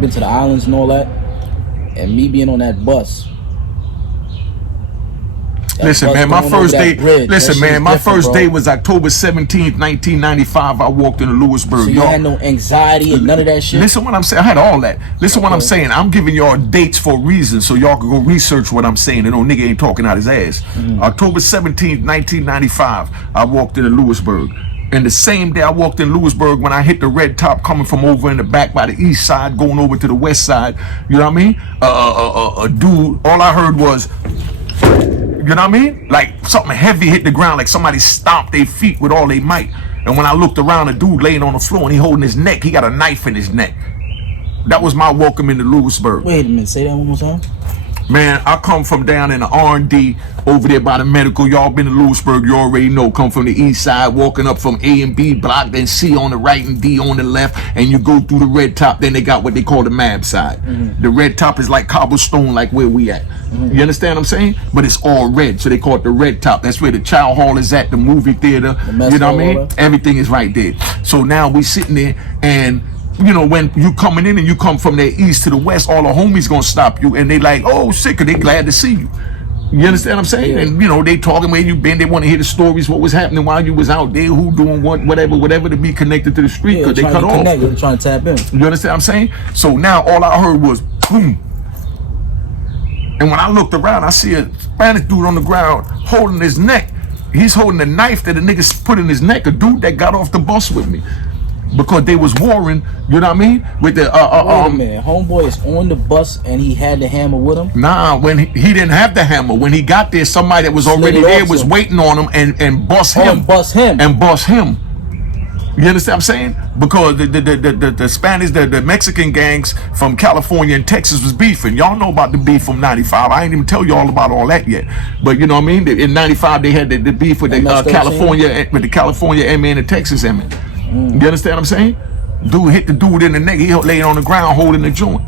been to the islands and all that, and me being on that bus. Listen, man, my first day. Listen, man, my first day was October 17th, 1995. I walked into Lewisburg. So you had no anxiety and none of that shit? Listen what I'm saying. I had all that. Listen what I'm saying. I'm giving y'all dates for a reason so y'all can go research what I'm saying. And no nigga ain't talking out his ass. October 17th, 1995, I walked into Lewisburg. And the same day I walked in Lewisburg, when I hit the red top coming from over in the back by the east side, going over to the west side, you know what I mean? A dude, all I heard was, you know what I mean? Like something heavy hit the ground, like somebody stomped their feet with all they might. And when I looked around, a dude laying on the floor and he holding his neck. He got a knife in his neck. That was my welcome into Lewisburg. Wait a minute, say that one more time. Man, I come from down in the R&D over there by the medical. Y'all been to Lewisburg, you already know. Come from the east side, walking up from A and B block, then C on the right and D on the left, and you go through the red top. Then they got what they call the MAB side. The red top is like cobblestone, like where we at. You understand what I'm saying? But it's all red, so they call it the red top. That's where the child hall is at, the movie theater. You know what I mean? Everything is right there. So now we sitting there, and you know, when you coming in and you come from the east to the west, all the homies gonna stop you, and they like, oh, sick, they glad to see you. You understand what I'm saying? Yeah. And you know, they talking where you been, they want to hear the stories, what was happening while you was out there, who doing what, whatever to be connected to the street, because they cut off. They're trying to tap in. You understand what I'm saying? So now all I heard was boom. And when I looked around, I see a Spanish dude on the ground holding his neck. He's holding a knife that a nigga put in his neck, a dude that got off the bus with me. Because they was warring, you know what I mean? With the Wait a minute, homeboy is on the bus and he had the hammer with him? Nah, when he didn't have the hammer. When he got there, somebody that was already there was waiting on him and bust him. And bust him. And bust him. You understand what I'm saying? Because the Spanish, the Mexican gangs from California and Texas was beefing. Y'all know about the beef from 95. I ain't even tell y'all about all that yet. But you know what I mean? In 95, they had the beef with the California, with the California MA and the Texas MA. You understand what I'm saying? Dude hit the dude in the neck. He laying on the ground holding the joint.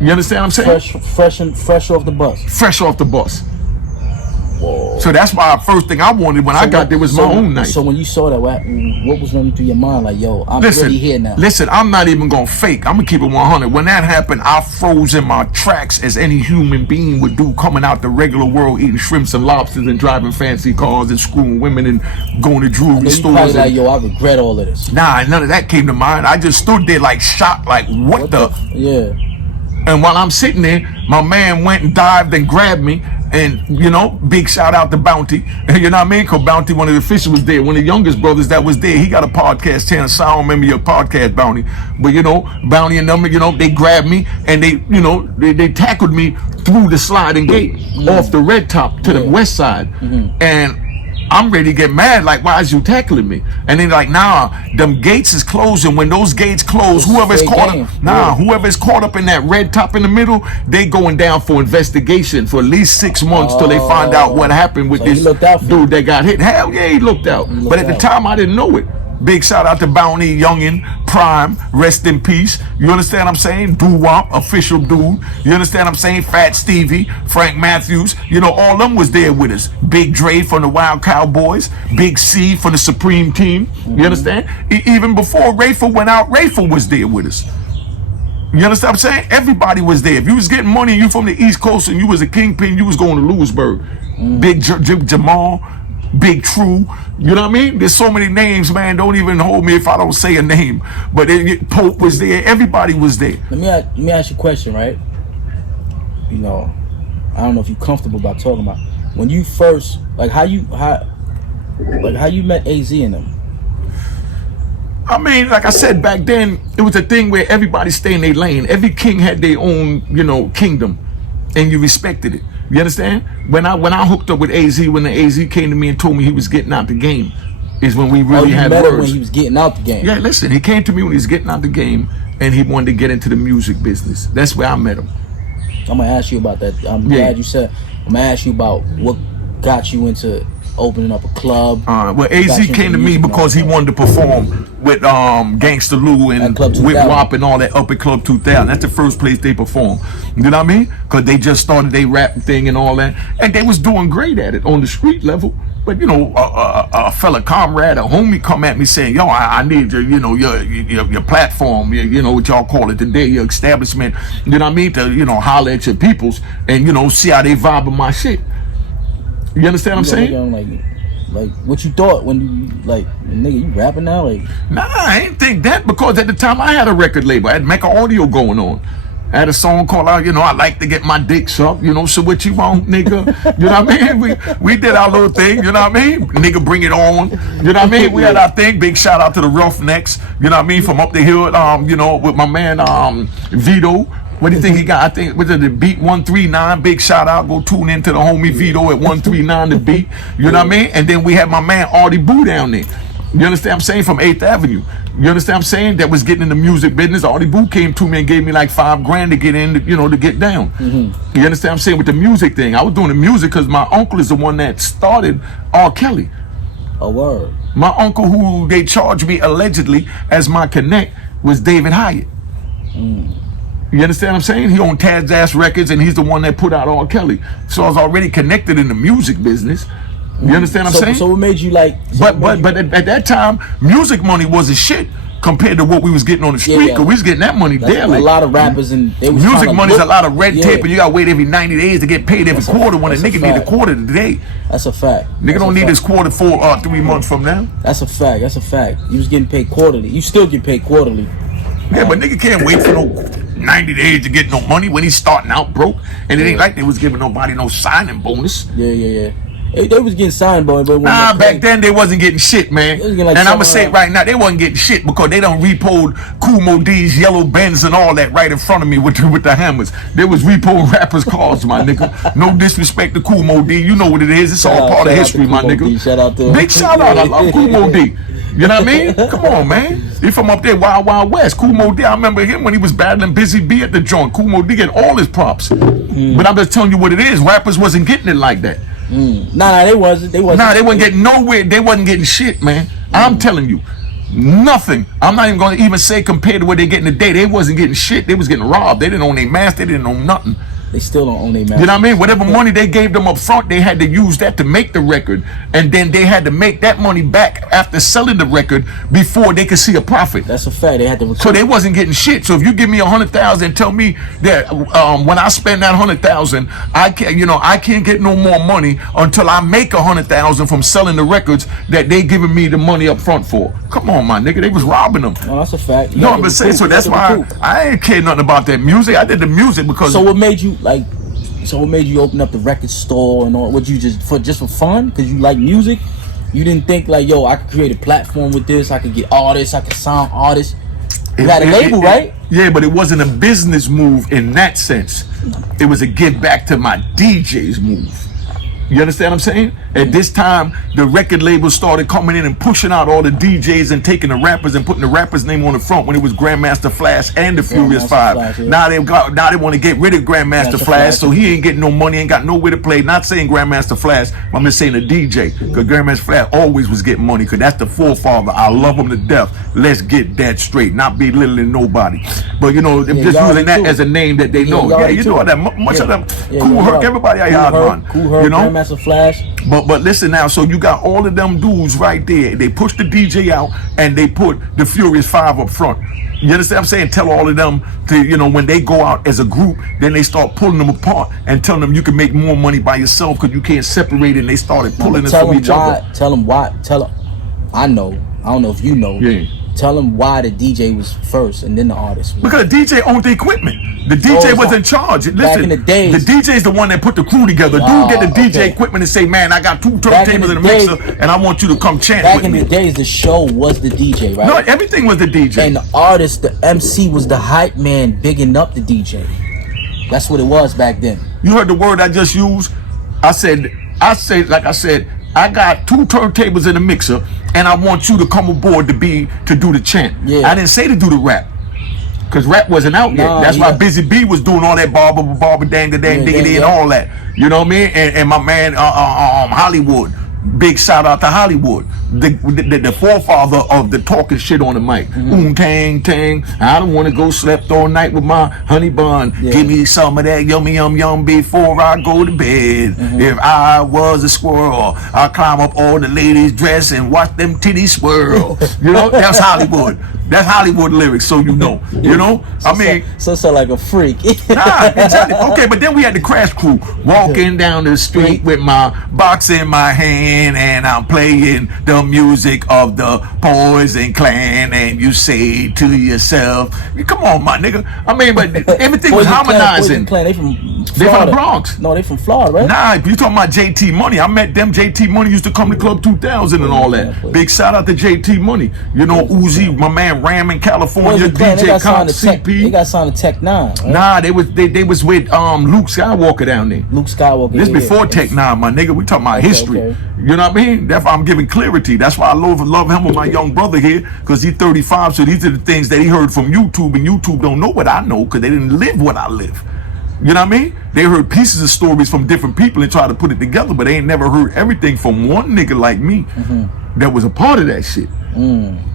You understand what I'm saying? Fresh off the bus. Fresh off the bus. Whoa. So that's why the first thing I wanted when I got there was my own knife. So when you saw that, what was running through your mind? Like, yo, I'm really here now. Listen, I'm not even gonna fake. I'm gonna keep it 100. When that happened, I froze in my tracks as any human being would do, coming out the regular world, eating shrimps and lobsters and driving fancy cars and screwing women and going to jewelry stores. Like, yo, I regret all of this. Nah, none of that came to mind. I just stood there like shocked, like what the? Yeah. And while I'm sitting there, my man went and dived and grabbed me. And, you know, big shout out to Bounty. You know what I mean? Because Bounty, one of the officials was there. One of the youngest brothers that was there. He got a podcast channel. So I don't remember your podcast, Bounty. But, you know, Bounty and them, you know, they grabbed me. And they, you know, they tackled me through the sliding gate off the red top to the west side. And I'm ready to get mad, like, why is you tackling me? And then like, nah, them gates is closing. When those gates close, whoever's caught up, whoever's caught up in that red top in the middle, they going down for investigation for at least 6 months till they find out what happened with this dude that got hit. Hell yeah, he looked out. But at the time, I didn't know it. Big shout out to Bounty, Youngin, Prime, rest in peace. You understand what I'm saying? Doo-wop, official dude. You understand what I'm saying? Fat Stevie, Frank Matthews. You know, all them was there with us. Big Dre from the Wild Cowboys. Big C from the Supreme Team. You understand? Even before Rayful went out, Rayful was there with us. You understand what I'm saying? Everybody was there. If you was getting money, you from the East Coast and you was a kingpin, you was going to Lewisburg. Big Jamal, Big True, you know what I mean? There's so many names, man. Don't even hold me if I don't say a name. But Pope was there. Everybody was there. Let me ask you a question, right? You know, I don't know if you're comfortable about talking about when you first, like how you met AZ and them. I mean, like I said back then, it was a thing where everybody stayed in their lane. Every king had their own, you know, kingdom, and you respected it. You understand? When I hooked up with AZ, when the AZ came to me and told me he was getting out the game, is when we really had met words. Him when he was getting out the game. Yeah, listen, he came to me when he was getting out the game, and he wanted to get into the music business. That's where I met him. I'm gonna ask you about that. I'm glad you said. I'm gonna ask you about what got you into opening up a club. Well, AZ came to me because he wanted to perform with Gangsta Lou and Whip Wop and all that up at Club 2000. That's the first place they performed. You know what I mean? Because they just started their rap thing and all that, and they was doing great at it on the street level. But you know, a fella comrade, a homie, come at me saying, "Yo, I need your, you know, your platform, you know what y'all call it today, your establishment. You know what I mean? To, you know, holler at your peoples and, you know, see how they vibe with my shit." You understand what I'm saying? Like what you thought when you nigga, you rapping now? Like, nah, I ain't think that, because at the time I had a record label. I had Mecca Audio going on. I had a song called, you know, I like to get my dick sucked, you know, so what you want, nigga? You know what I mean? We did our little thing, you know what I mean? Nigga, bring it on. You know what I mean? We had our thing. Big shout out to the Roughnecks, you know what I mean? From up the hill, you know, with my man Vito. What do you think he got? I think, was it the Beat 139? Big shout out. Go tune into the homie Vito at 139 the Beat. You know what I mean? And then we had my man Artie Boo down there. You understand what I'm saying? From 8th Avenue. You understand what I'm saying? That was getting in the music business. Audiobook came to me and gave me like $5 to get in, you know, to get down. You understand what I'm saying? With the music thing. I was doing the music because my uncle is the one that started R. Kelly. A word. My uncle, who they charged me allegedly as my connect, was David Hyatt. You understand what I'm saying? He owned Taz Ass Records, and he's the one that put out R. Kelly. So I was already connected in the music business. You understand what I'm saying? So what made you like? But at that time, music money wasn't shit compared to what we was getting on the street. Cause we was getting that money daily. A lot of rappers and they was music money's a lot of red tape, and you gotta wait every 90 days to get paid every quarter. When a nigga need a quarter today. That's a fact. Nigga don't need his quarter for 3 months from now. That's a fact. That's a fact. You was getting paid quarterly. You still get paid quarterly. Yeah, but nigga can't wait for no 90 days to get no money when he's starting out broke. And it ain't like they was giving nobody no signing bonus. Yeah. They was getting signed, boy. But nah, back then they wasn't getting shit, man. Like, and I'm gonna say it right now, they wasn't getting shit because they done repoed Kumo D's yellow Benz and all that right in front of me with the hammers. They was repoing rappers' cars, my nigga. No disrespect to Kumo D, you know what it is. It's all part of history, my nigga. Shout out to big shout out, I love Kumo D. You know what I mean? Come on, man. He from up there, Wild Wild West. Kumo D, I remember him when he was battling Busy B at the joint. Kumo D get all his props. But I'm just telling you what it is. Rappers wasn't getting it like that. Nah, they wasn't. Nah, they wasn't getting nowhere. They wasn't getting shit, man. I'm telling you, nothing. I'm not even going to even say compared to what they getting today. They wasn't getting shit. They was getting robbed. They didn't own their mask. They didn't own nothing. They still don't own their mask. You know what I mean? Whatever money they gave them up front, they had to use that to make the record, and then they had to make that money back after selling the record before they could see a profit. That's a fact. They had to. So they wasn't getting shit. So if you give me 100,000 and tell me that when I spend that 100,000, I can't get no more money until I make 100,000 from selling the records that they giving me the money up front for. Come on, my nigga, they was robbing them. No, that's a fact. You know what I'm saying? So that's why I ain't care nothing about that music. I did the music because. So what made you like? So what made you open up the record store and all? What you just for fun? Because you like music? You didn't think like, yo, I could create a platform with this. I could get artists. I could sign artists. You had a label, right? Yeah, but it wasn't a business move in that sense. It was a give back to my DJs move. You understand what I'm saying? At this time, the record labels started coming in and pushing out all the DJs and taking the rappers and putting the rapper's name on the front when it was Grandmaster Flash and the Furious Five. Flash, yeah. Now they want to get rid of Grandmaster Flash, so he ain't getting no money, ain't got nowhere to play. Not saying Grandmaster Flash, I'm just saying the DJ, because Grandmaster Flash always was getting money, because that's the forefather. I love him to death. Let's get that straight, not belittling nobody. But you know, just using that as a name that they know. Yeah, you know that much of them. Cool Herc, everybody I had on. Cool Herc, you know. Grandmaster Flash. But listen now, so you got all of them dudes right there. They push the DJ out and they put the Furious Five up front. You understand what I'm saying? Tell all of them to, you know, when they go out as a group, then they start pulling them apart and telling them you can make more money by yourself because you can't separate it, and they started pulling us from each other. Tell them why. I know. I don't know if you know. Yeah. Tell them why the DJ was first and then the artist was. Because the DJ owned the equipment. The DJ was in charge. Listen, back in the days, the DJ's the one that put the crew together. Dude get the DJ equipment and say, man, I got 2 turntables in the mixer and I want you to come chant with me. Back in the days, the show was the DJ, right? No, everything was the DJ. And the artist, the MC, was the hype man bigging up the DJ. That's what it was back then. You heard the word I just used? I said, I got 2 turntables in the mixer, and I want you to come aboard to do the chant. Yeah. I didn't say to do the rap, because rap wasn't out yet. That's why Busy B was doing all that barber dang diggity and all that. You know what I mean? And my man Hollywood. Big shout out to Hollywood, the forefather of the talking shit on the mic. Tang tang. I don't want to go slept all night with my honey bun. Give me some of that yummy yum before I go to bed. If I was a squirrel, I'd climb up all the ladies' dress and watch them titties swirl. You know, that's Hollywood. That's Hollywood lyrics, so you know. You know, I mean, so like a freak. Nah, exactly. Okay, but then we had the Crash Crew walking down the street with my box in my hand, and I'm playing the music of the Poison Clan, and you say to yourself, "Come on, my nigga." I mean, but everything was harmonizing. Poison Clan, they from They from the Bronx. No, they from Florida, right? Nah, you talking about JT Money. I met them. JT Money used to come to Club 2000 and all that. Big shout out to JT Money. You know, Uzi, my man Ram in California, DJ Cox, CP. They got signed to Tech 9. Right? Nah, they was with Luke Skywalker down there. Luke Skywalker. This before Tech 9, my nigga. We talking about history. Okay. You know what I mean? That's why I'm giving clarity. That's why I love him with my young brother here, because he's 35. So these are the things that he heard from YouTube, and YouTube don't know what I know because they didn't live what I live. You know what I mean? They heard pieces of stories from different people and try to put it together, but they ain't never heard everything from one nigga like me that was a part of that shit.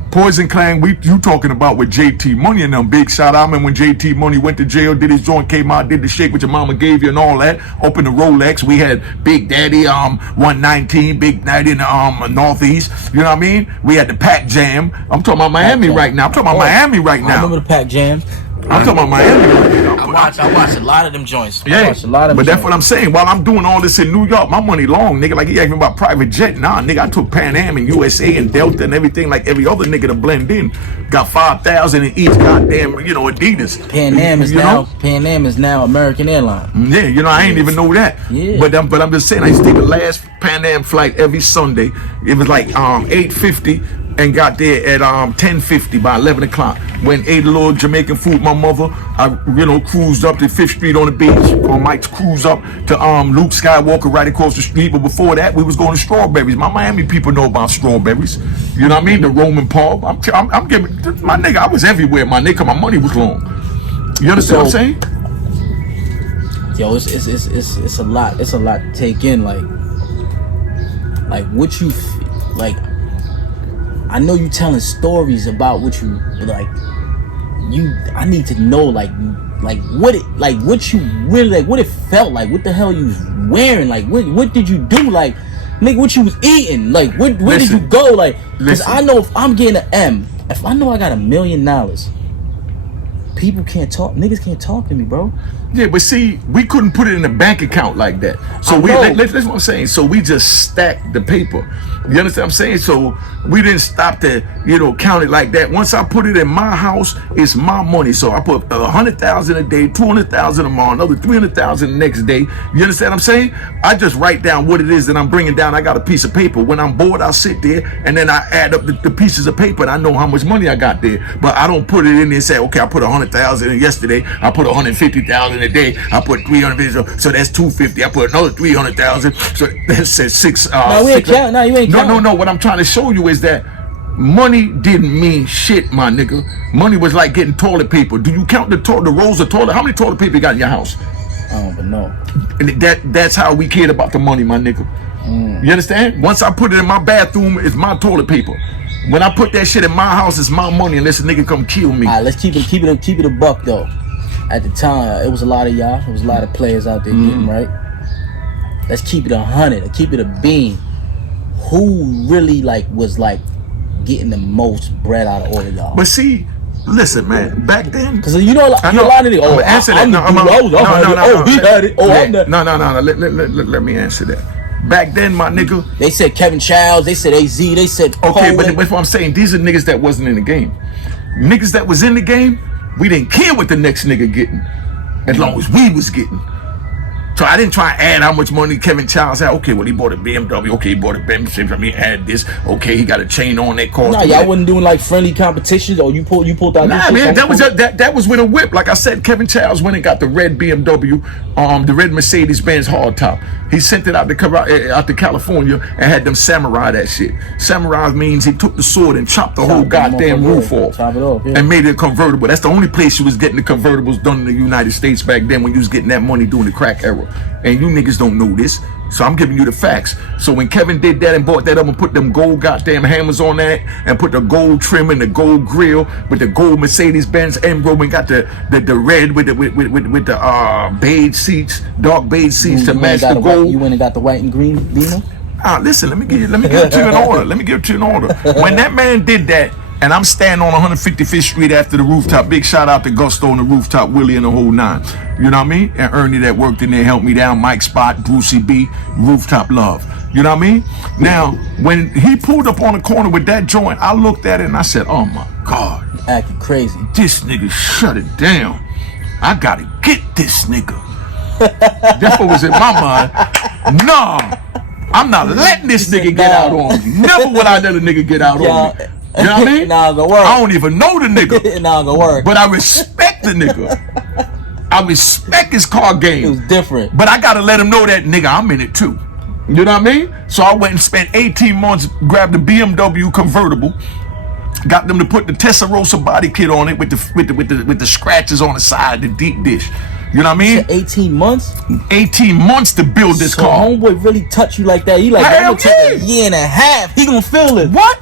Poison Clan, you talking about with JT Money and them. Big shout out. I remember when JT Money went to jail, did his joint, came out, did the shake which your mama gave you and all that. Opened the Rolex. We had Big Daddy 119, Big Daddy in the Northeast. You know what I mean? We had the Pac Jam. I'm talking about Miami right now. I'm talking about Miami right now. I remember the Pac Jam. I'm talking about Miami right now. I watch a lot of them joints. Yeah, but that's what I'm saying. While I'm doing all this in New York, my money long, nigga. Like he asked me about private jet. Nah, nigga, I took Pan Am and USA and Delta and everything like every other nigga to blend in. Got 5,000 in each goddamn, Adidas. Pan Am is now American Airlines. Yeah, I ain't even know that. Yeah. But I'm just saying, I used to take the last Pan Am flight every Sunday. It was like 8:50. And got there at 10:50 by 11 o'clock. When ate a little Jamaican food, my mother, I cruised up to 5th Street on the beach. On Mike's cruise up to Luke Skywalker right across the street. But before that, we was going to Strawberries. My Miami people know about Strawberries. You know what I mean? The Roman pub. I'm giving my nigga. I was everywhere. My nigga, my money was long. You understand what I'm saying? Yo, it's a lot. It's a lot to take in. Like what you like. I know you telling stories about what you like. I need to know what you really what it felt like. What the hell you was wearing? Like what did you do? Like, nigga, what you was eating? Like where did you go? Like, cause I know if I'm getting an M, if I know I got $1 million, people can't talk. Niggas can't talk to me, bro. Yeah, but see, we couldn't put it in a bank account like that. So that's what I'm saying. So we just stacked the paper. You understand what I'm saying? So we didn't stop to, count it like that. Once I put it in my house, it's my money. So I put 100,000 a day, 200,000 a month, another 300,000 the next day. You understand what I'm saying? I just write down what it is that I'm bringing down. I got a piece of paper. When I'm bored, I'll sit there and then I add up the pieces of paper and I know how much money I got there. But I don't put it in there and say, okay, I put 100,000 in yesterday. I put 150,000 a day. I put 300,000. So that's 250. I put another 300,000. So that says six. No, we ain't counting. No, you ain't counting. No. What I'm trying to show you is that money didn't mean shit, my nigga. Money was like getting toilet paper. Do you count the rolls of toilet? How many toilet paper you got in your house? I don't even know. And that's how we cared about the money, my nigga. You understand? Once I put it in my bathroom, it's my toilet paper. When I put that shit in my house, it's my money unless a nigga come kill me. All right, let's keep it a buck though. At the time, it was a lot of y'all. There was a lot of players out there getting right. Let's keep it 100. Let's keep it a bean. Who really was getting the most bread out of all of y'all? But see, listen, man. Back then, because you know a lot of niggas. Oh, answer that. Let me answer that. Back then, my nigga, they said Kevin Childs. They said AZ. They said okay, but what I'm saying, these are niggas that wasn't in the game. Niggas that was in the game, we didn't care what the next nigga getting, as long as we was getting. So I didn't try and add how much money Kevin Childs had. Okay, well, he bought a BMW. Okay, he bought a Benz. I mean, add this. Okay, he got a chain on that car. Nah, y'all wasn't doing friendly competitions, or you pulled out. Nah, man, that was with a whip. Like I said, Kevin Childs went and got the red BMW, the red Mercedes-Benz hardtop. He sent it out to California and had them samurai that shit. Samurai means he took the sword and chopped the whole goddamn roof off. Chop it off, yeah. And made it convertible. That's the only place you was getting the convertibles done in the United States back then, when you was getting that money during the crack era. And you niggas don't know this, so I'm giving you the facts. So when Kevin did that and bought that up and put them gold goddamn hammers on that and put the gold trim and the gold grill with the gold Mercedes-Benz Emblem and got the red with the beige seats, dark beige seats to match the gold. You went and got the white and green Beamer? Listen, let me give it to you in order. Let me give it to you in order. When that man did that, and I'm standing on 155th Street after the rooftop. Big shout out to Gusto on the rooftop, Willie and the whole nine. You know what I mean? And Ernie that worked in there helped me down. Mike Spot, Brucey B, rooftop love. You know what I mean? Now, when he pulled up on the corner with that joint, I looked at it and I said, oh my God. Acting crazy. This nigga shut it down. I gotta get this nigga. Therefore was in my mind, nah, I'm not letting this nigga get out on me. Never will I let a nigga get out on me. You know what I mean? Nah, gonna work. I don't even know the nigga. Nah, gonna work. But I respect the nigga. I respect his car game. It was different. But I gotta let him know that, nigga, I'm in it too. You know what I mean? So I went and spent 18 months, grabbed a BMW convertible, got them to put the Testarossa body kit on it with the scratches on the side, the deep dish. You know what I mean? 18 months? 18 months to build this so car. Homeboy really touch you like that. He like, I'm gonna take a year and a half. He gonna feel it. What?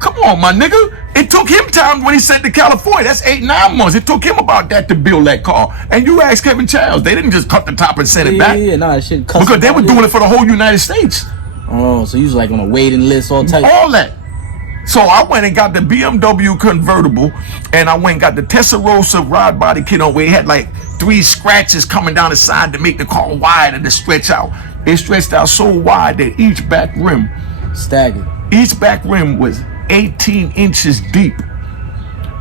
Come on, my nigga. It took him time when he sent to California. That's 8-9 months. It took him about that to build that car. And you asked Kevin Charles, they didn't just cut the top and send it back. Yeah, nah, shit. Because they were doing it for the whole United States. Oh, so you was like on a waiting list, all type. All that. So I went and got the BMW convertible, and I went and got the Testarossa rod body kit on where it had like 3 scratches coming down the side to make the car wider to stretch out. It stretched out so wide that each back rim, staggered. Each back rim was 18 inches deep.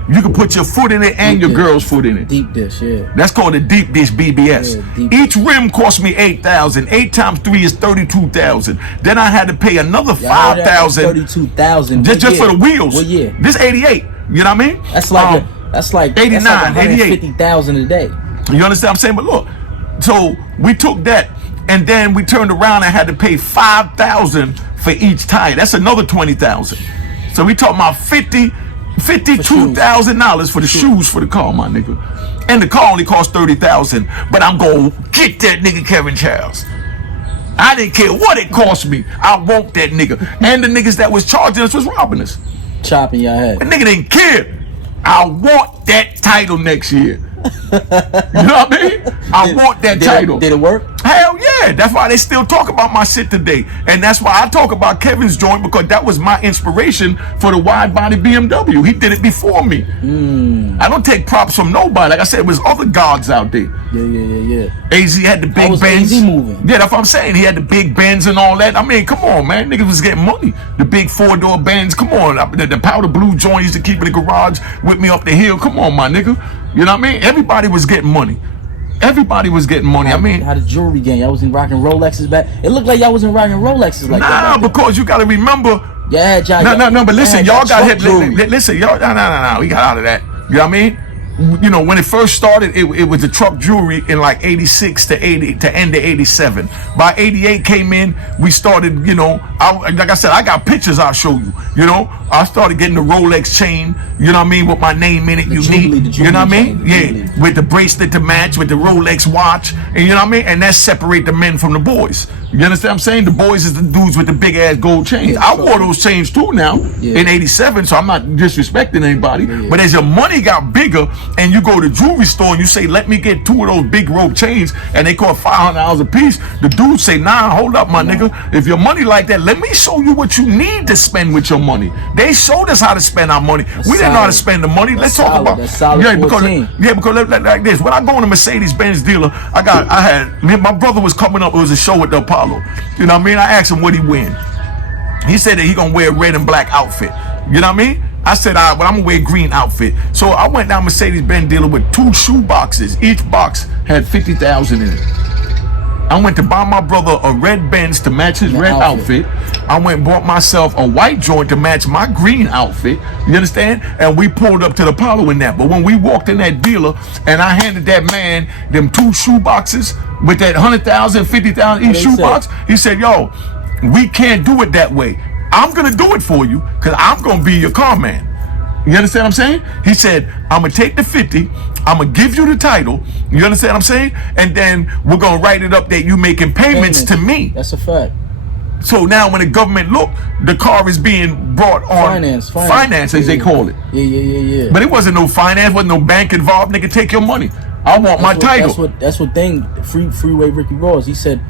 You can put your foot in it and Deep your dish. girl's foot in it. Deep dish, yeah. That's called a deep dish BBS. Yeah, deep Each rim cost me $8,000. 8 times 3 is $32,000. Then I had to pay another $5,000 $32,000 just for the wheels. What year? This 88. You know what I mean? That's like 89, that's like 88. $150,000 a day. You understand what I'm saying? But look, so we took that and then we turned around and had to pay $5,000 for each tire. That's another $20,000. So we talking about $52,000 for the shoes for the car, my nigga. And the car only cost $30,000. But I'm gonna get that nigga Kevin Charles. I didn't care what it cost me. I want that nigga. And the niggas that was charging us was robbing us. Chopping your head. The nigga didn't care. I want that title next year. You know what I mean? I want that title. Did it work? Hell yeah. That's why they still talk about my shit today. And that's why I talk about Kevin's joint, because that was my inspiration for the wide body BMW. He did it before me. I don't take props from nobody. Like I said, it was other gods out there. Yeah. AZ had the big Benz. AZ moving. Yeah, that's what I'm saying. He had the big Benz and all that. I mean, come on, man. Niggas was getting money. The big 4-door Benz. Come on. The powder blue joint used to keep in the garage with me up the hill. Come on, my nigga. You know what I mean? Everybody was getting money. Everybody was getting money. I mean, how the jewelry game? Y'all wasn't rocking Rolexes back. It looked like y'all wasn't rocking Rolexes like that. Nah, because you got to remember. Yeah, no. But listen, y'all got hit. Listen, y'all. No. We got out of that. You know what I mean? You know, when it first started, it was the truck jewelry in like 86 to 80 to end of 87. By 88 came in, we started, you know, like I said, I got pictures I'll show you. You know, I started getting the Rolex chain, you know what I mean, with my name in it, unique. You know what I mean? Yeah, with the bracelet to match, with the Rolex watch, and you know what I mean? And that separate the men from the boys. You understand what I'm saying? The boys is the dudes with the big ass gold chains. I wore those chains too now in 87, so I'm not disrespecting anybody. But as your money got bigger and you go to the jewelry store and you say, let me get 2 of those big rope chains and they cost $500 a piece, the dudes say, nah, hold up, my nigga. If your money like that, let me show you what you need to spend with your money. They showed us how to spend our money. We didn't know how to spend the money. Let's talk about because like this. When I go in a Mercedes-Benz dealer, my brother was coming up. It was a show at the Apollo. You know what I mean? I asked him what he win. He said that he gonna wear a red and black outfit. You know what I mean? I said, all right, well, I'm gonna wear a green outfit. So I went down Mercedes-Benz dealer with 2 shoe boxes. Each box had 50,000 in it. I went to buy my brother a red Benz to match his red outfit. I went and bought myself a white joint to match my green outfit. You understand? And we pulled up to the Apollo in that. But when we walked in that dealer and I handed that man them 2 shoe boxes with that 100,000, 50,000 each shoe box, he said, yo, we can't do it that way. I'm gonna do it for you because I'm gonna be your car man. You understand what I'm saying? He said, I'm gonna take the 50, I'm gonna give you the title, you understand what I'm saying? And then we're gonna write it up that you making payments to me. That's a fact. So now when the government look, the car is being brought on finance as they call it. Yeah. But it wasn't no finance, wasn't no bank involved. Nigga, take your money. I want my title. That's what thing Freeway Ricky Ross, he said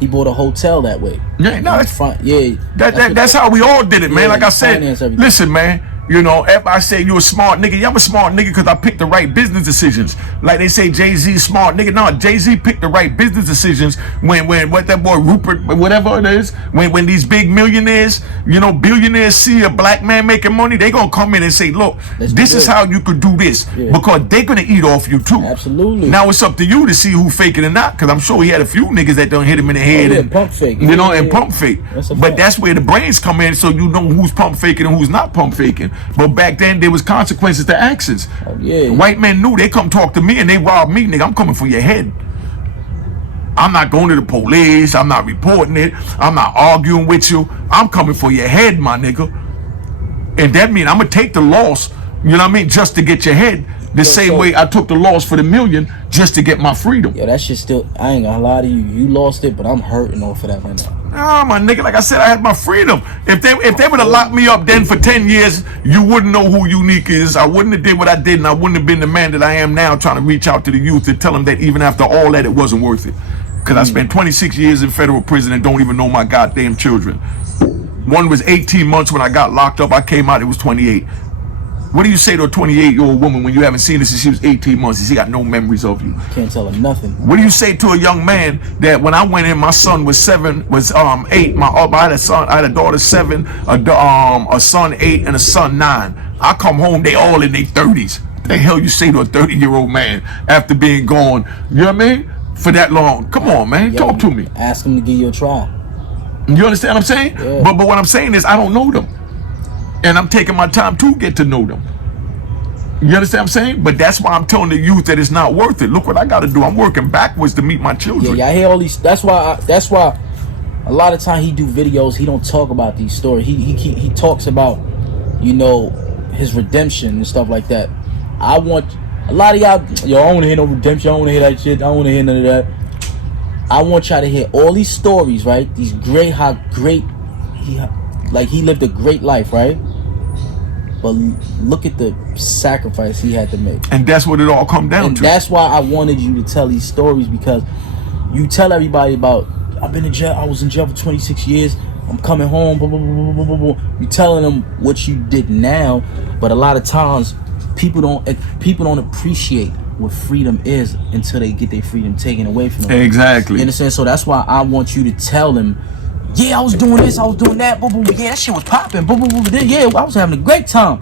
he bought a hotel that way. Yeah, no, that's fine. Yeah. That's how we all did it, man. Like I said, listen, man, You know, everybody say you a smart nigga. Yeah, I'm a smart nigga because I picked the right business decisions. Like they say Jay-Z smart nigga. No, Jay-Z picked the right business decisions when what that boy Rupert, whatever it is, when these big millionaires, you know, billionaires see a black man making money, they gonna come in and say, look, this is how you could do this. Because they're gonna eat off you too. Absolutely. Now it's up to you to see who faking or not, because I'm sure he had a few niggas that done hit him in the head and pump fake. You know, and pump fake. But that's where the brains come in, so you know who's pump faking and who's not pump faking. But back then there was consequences to actions. White men knew. They come talk to me and they rob me, nigga. I'm coming for your head. I'm not going to the police. I'm not reporting it. I'm not arguing with you. I'm coming for your head, my nigga. And that means I'm gonna take the loss, you know what I mean, just to get your head. The same way I took the loss for the million just to get my freedom. Yeah, that shit still, I ain't gonna lie to you. You lost it, but I'm hurting off of that right now. Nah, my nigga, like I said, I had my freedom. If they would have locked me up then for 10 years, you wouldn't know who Unique is. I wouldn't have did what I did, and I wouldn't have been the man that I am now, trying to reach out to the youth and tell them that even after all that, it wasn't worth it. Because I spent 26 years in federal prison and don't even know my goddamn children. One was 18 months when I got locked up. I came out, it was 28. What do you say to a 28-year-old woman when you haven't seen her since she was 18 months and she got no memories of you? Can't tell her nothing. What do you say to a young man that when I went in, my son was 8. I had a daughter 7, a son 8, and a son 9. I come home, they all in their 30s. What the hell you say to a 30-year-old man after being gone? You know what I mean? For that long. Come on, man. Talk to me. Ask him to give you a try. You understand what I'm saying? Yeah. But what I'm saying is I don't know them. And I'm taking my time to get to know them. You understand what I'm saying? But that's why I'm telling the youth that it's not worth it. Look what I got to do. I'm working backwards to meet my children. Yeah, I hear all these. That's why a lot of time he do videos. He don't talk about these stories. He talks about, you know, his redemption and stuff like that. I want a lot of y'all. Yo, I don't want to hear no redemption. I don't want to hear that shit. I don't want to hear none of that. I want y'all to hear all these stories, right? These great, how great he lived a great life, right? But look at the sacrifice he had to make. And that's what it all come down to. That's why I wanted you to tell these stories, because you tell everybody about, I've been in jail, I was in jail for 26 years, I'm coming home, blah, blah, blah, blah, blah, blah. You telling them what you did now, but a lot of times people don't appreciate what freedom is until they get their freedom taken away from them. Exactly. You understand? So that's why I want you to tell them, yeah, I was doing this, I was doing that, boo, boo, yeah, that shit was popping, boo, boo, boo, yeah, I was having a great time.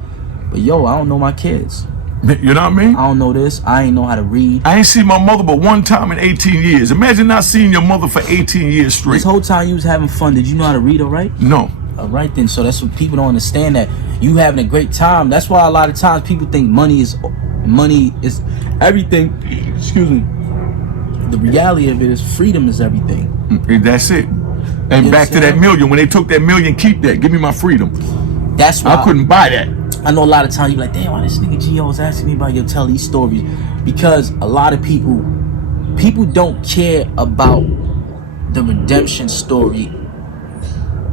But yo, I don't know my kids. You know what I mean? I don't know this. I ain't know how to read. I ain't seen my mother but one time in 18 years. Imagine not seeing your mother for 18 years straight. This whole time you was having fun, did you know how to read or write? No. All right then, so that's what people don't understand, that you having a great time. That's why a lot of times people think money is everything. Excuse me. The reality of it is freedom is everything. That's it. And back to that million. When they took that million, keep that. Give me my freedom. That's why I couldn't buy that. I know a lot of times you be like, damn, why this nigga G always asking me about you tell these stories? Because a lot of people don't care about the redemption story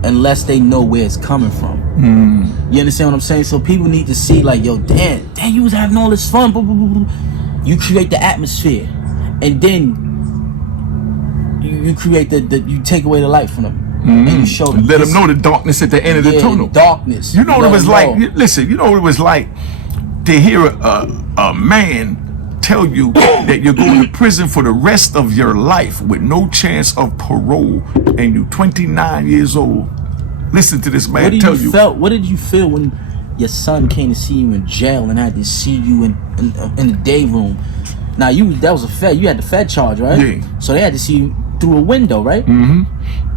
unless they know where it's coming from. You understand what I'm saying? So people need to see, like, yo, damn, you was having all this fun. Blah, blah, blah, blah. You create the atmosphere, and then you create you take away the light from them. And you show them. Let them know the darkness at the end of the tunnel. Darkness. You know what it was like. Listen, you know what it was like to hear a man tell you that you're going to prison for the rest of your life with no chance of parole, and you're 29 years old. Listen to this man tell you. What did you feel when your son came to see you in jail and had to see you in the day room? Now you had the Fed charge, right? Yeah. So they had to see you through a window, right?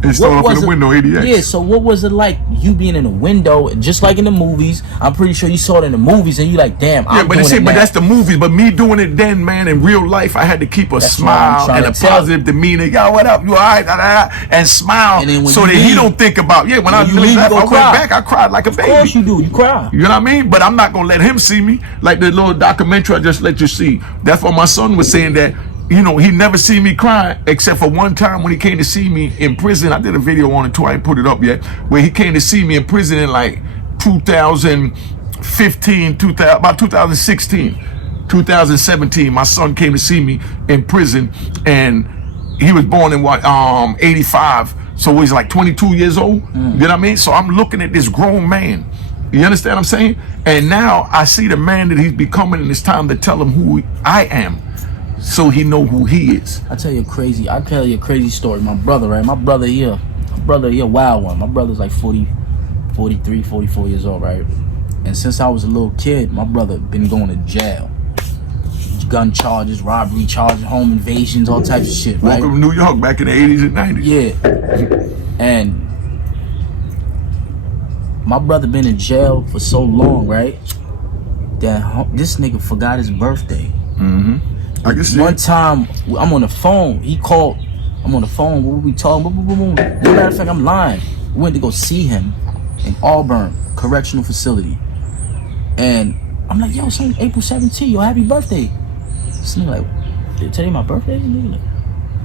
And start off in the window, ADX. Yeah, so what was it like, you being in a window, just like in the movies? I'm pretty sure you saw it in the movies, and you like, damn, I'm doing it now. But that's the movies. But me doing it then, man, in real life, I had to keep a smile and a positive demeanor. Yo, what up? You all right? And smile, so that he don't think about, when I went back, I cried like a baby. Of course you do. You cry. You know what I mean? But I'm not going to let him see me. Like the little documentary I just let you see. That's what my son was saying, that he never seen me cry except for one time when he came to see me in prison. I did a video on it too, I ain't put it up yet, where he came to see me in prison in like 2015, about 2016, 2017. My son came to see me in prison, and he was born in 85, so he's like 22 years old. You know what I mean? So I'm looking at this grown man You understand what I'm saying? And now I see the man that he's becoming, and it's time to tell him who I am, so he know who he is. I'll tell you a crazy story. My brother, right? My brother, he a wild one. My brother's like 43, 44 years old, right? And since I was a little kid, my brother been going to jail. Gun charges, robbery charges, home invasions, all types of shit, right? Welcome to New York back in the 80s and 90s. Yeah. And my brother been in jail for so long, right? That this nigga forgot his birthday. I can see. One time, I'm on the phone. He called. I'm on the phone. What were we talking? Boom, boom, boom, boom. Matter of fact, I'm lying. We went to go see him in Auburn Correctional Facility. And I'm like, yo, son, April 17th, yo, happy birthday. This nigga like, did they tell you my birthday? Nigga like,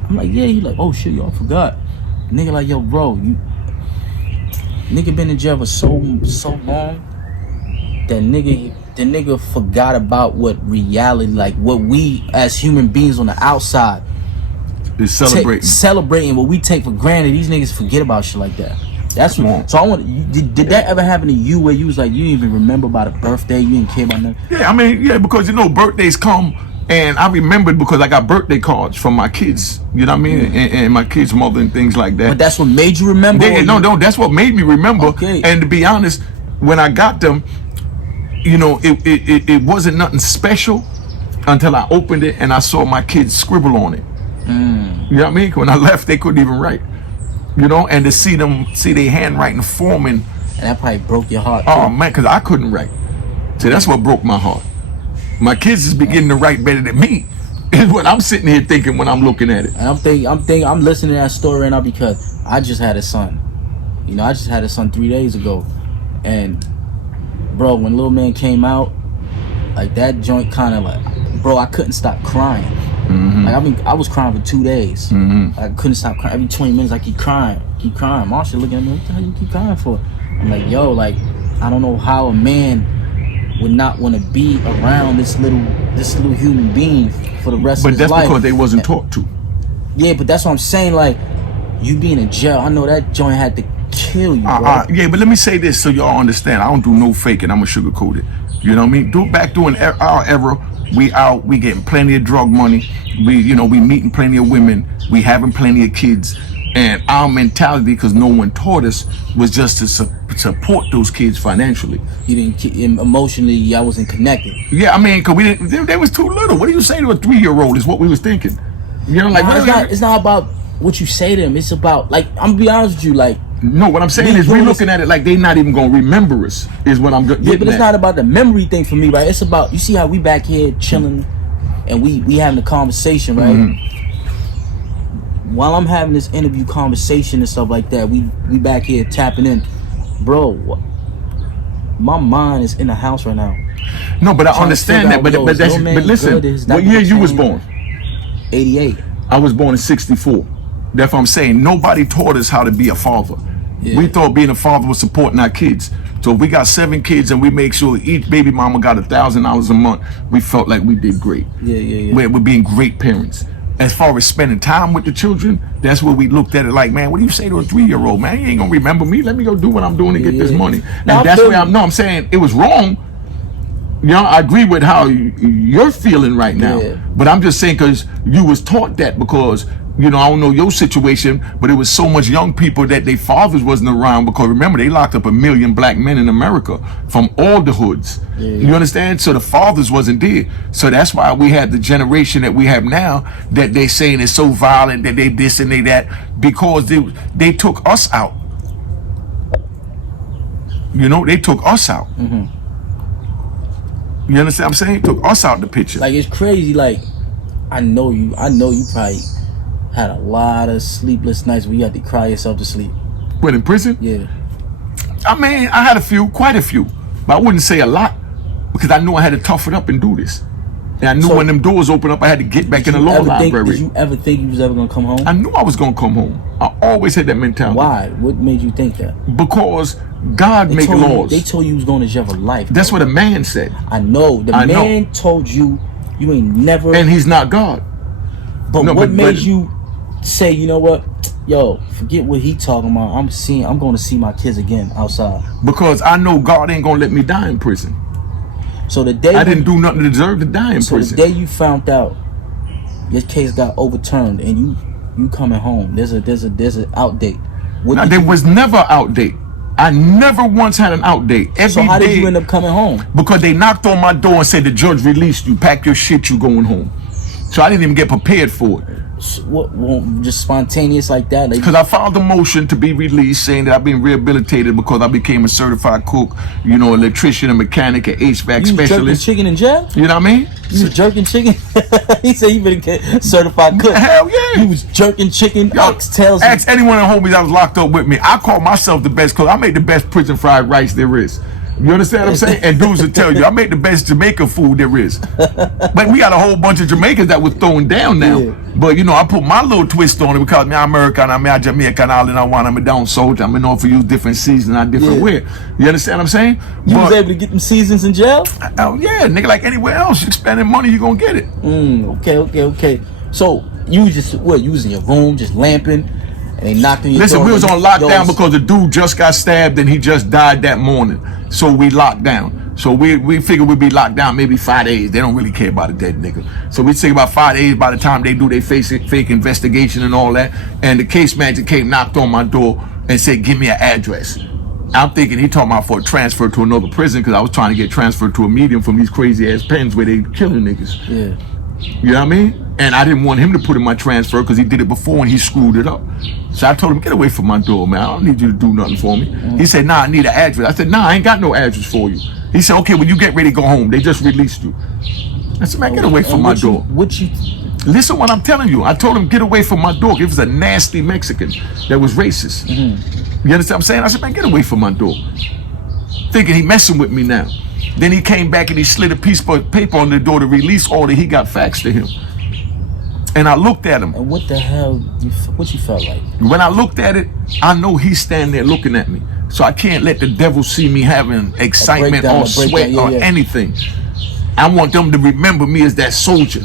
I'm like, yeah. He like, oh shit, yo, I forgot. Nigga like, yo, bro, nigga been in jail for so long that the nigga forgot about what reality, like what we as human beings on the outside is celebrating what we take for granted. These niggas forget about shit like that. That's what. So I want. Did that ever happen to you where you was like, you didn't even remember about a birthday, you didn't care about nothing? Yeah, I mean, yeah, because you know birthdays come, and I remembered because I got birthday cards from my kids. You know what I mean? And my kids' mother and things like that. But that's what made you remember. No, that's what made me remember. Okay. And to be honest, when I got them, you know, it wasn't nothing special until I opened it and I saw my kids scribble on it. You know what I mean? When I left, they couldn't even write. You know, and to see their handwriting forming. And that probably broke your heart. Oh man, because I couldn't write. See, that's what broke my heart. My kids is beginning to write better than me. Is what I'm sitting here thinking when I'm looking at it. And I'm listening to that story right now because I just had a son. You know, I just had a son 3 days ago, and bro, when little man came out, like that joint kind of like, bro, I couldn't stop crying. Like I was crying for 2 days. I couldn't stop crying. Every 20 minutes I keep crying. Marsha looking at me, what the hell you keep crying for? I'm like, yo, like I don't know how a man would not want to be around this little human being for the rest of his life. But that's because they wasn't taught to. Yeah, but that's what I'm saying. Like you being in jail, I know that joint had to kill you, bro. Yeah, but let me say this so y'all understand. I don't do no faking. I'm a sugarcoat it. You know what I mean? Back during our era, we getting plenty of drug money. We meeting plenty of women. We having plenty of kids. And our mentality, because no one taught us, was just to support those kids financially. You didn't emotionally. Y'all wasn't connected. Yeah, I mean, because we didn't. They was too little. What do you say to a 3-year-old? Is what we was thinking. You know, like it's not about what you say to them. It's about, like, I'm gonna be honest with you, like. No, what I'm saying is we're looking at it like they not even gonna remember us. Is what I'm getting. Yeah, but it's not about the memory thing for me, right? It's about, you see how we back here chilling, and we having a conversation, right? While I'm having this interview conversation and stuff like that, we back here tapping in, bro. My mind is in the house right now. No, but I understand that. But listen, what year you was born? 88. I was born in 64. That's what I'm saying. Nobody taught us how to be a father. Yeah. We thought being a father was supporting our kids. So if we got 7 kids and we make sure each baby mama got $1,000 a month, we felt like we did great. Yeah. We're being great parents. As far as spending time with the children, that's where we looked at it like, man, what do you say to a 3-year-old? Man, you ain't gonna remember me. Let me go do what I'm doing to get this money. Now, and that's where I'm saying it was wrong. You know, I agree with how you're feeling right now. Yeah. But I'm just saying, because you was taught that, because you know, I don't know your situation, but it was so much young people that their fathers wasn't around, because remember, they locked up 1 million black men in America from all the hoods. You understand? So the fathers wasn't there. So that's why we had the generation that we have now, that they saying is so violent, that they this and they that, because they took us out. You know, they took us out. You understand what I'm saying? Took us out the picture. Like, it's crazy. Like, I know you probably had a lot of sleepless nights where you had to cry yourself to sleep. When in prison? Yeah. I mean, I had quite a few, but I wouldn't say a lot, because I knew I had to tough it up and do this. And I knew when them doors opened up, I had to get back in the law library. Did you ever think you was ever gonna come home? I knew I was gonna come home. I always had that mentality. Why? What made you think that? Because God make laws. They told you was going to jail for life. That's what a man said. I know. The man told you ain't never. And he's not God. But what made you say, you know what? Yo, forget what he talking about. I'm going to see my kids again outside. Because I know God ain't gonna let me die in prison. So the day I didn't do nothing to deserve to die in prison. So the day you found out your case got overturned and you coming home, there's an out date. Now, there was never out date. I never once had an out date. So how did you end up coming home? Because they knocked on my door and said the judge released you. Pack your shit, you going home. So I didn't even get prepared for it. What, just spontaneous like that? Because I filed a motion to be released, saying that I've been rehabilitated because I became a certified cook, you know, electrician, a mechanic, an HVAC specialist. You jerking chicken in jail? You know what I mean? You was jerking chicken? He said you been a certified cook. Hell yeah. You was jerking chicken, oxtails. Ask anyone in homies that was locked up with me. I call myself the best cook. I make the best prison fried rice there is. You understand what I'm saying? And dudes will tell you, I make the best Jamaican food there is. But we got a whole bunch of Jamaicans that was throwing down now. Yeah. But, you know, I put my little twist on it because I'm American, I'm Jamaican, all and I want, I'm a down soldier, I'm known for use different seasons, I'm different wear. You understand what I'm saying? You was able to get them seasons in jail? Oh, yeah, nigga, like anywhere else, you spending money, you gonna get it. Okay. So, you was just, you was in your room, just lamping, and they knocked on your door. Listen, we was on lockdown because the dude just got stabbed and he just died that morning. So we locked down. So we figured we'd be locked down maybe 5 days. They don't really care about a dead nigga. So we take about 5 days by the time they do their fake investigation and all that. And the case manager came, knocked on my door and said, give me an address. I'm thinking he talking about for a transfer to another prison because I was trying to get transferred to a medium from these crazy ass pens where they killing niggas. Yeah. You know what I mean? And I didn't want him to put in my transfer because he did it before and he screwed it up. So I told him, get away from my door, man. I don't need you to do nothing for me. He said, nah, I need an address. I said, nah, I ain't got no address for you. He said, okay, when you get ready to go home, they just released you. I said, man, get away from my door. Listen what I'm telling you. I told him, get away from my door. It was a nasty Mexican that was racist. You understand what I'm saying? I said, man, get away from my door. Thinking he messing with me now. Then he came back and he slid a piece of paper on the door to release order. He got faxed to him. And I looked at him. And what the hell, what you felt like? When I looked at it, I know he's standing there looking at me. So I can't let the devil see me having excitement or sweat or anything. I want them to remember me as that soldier.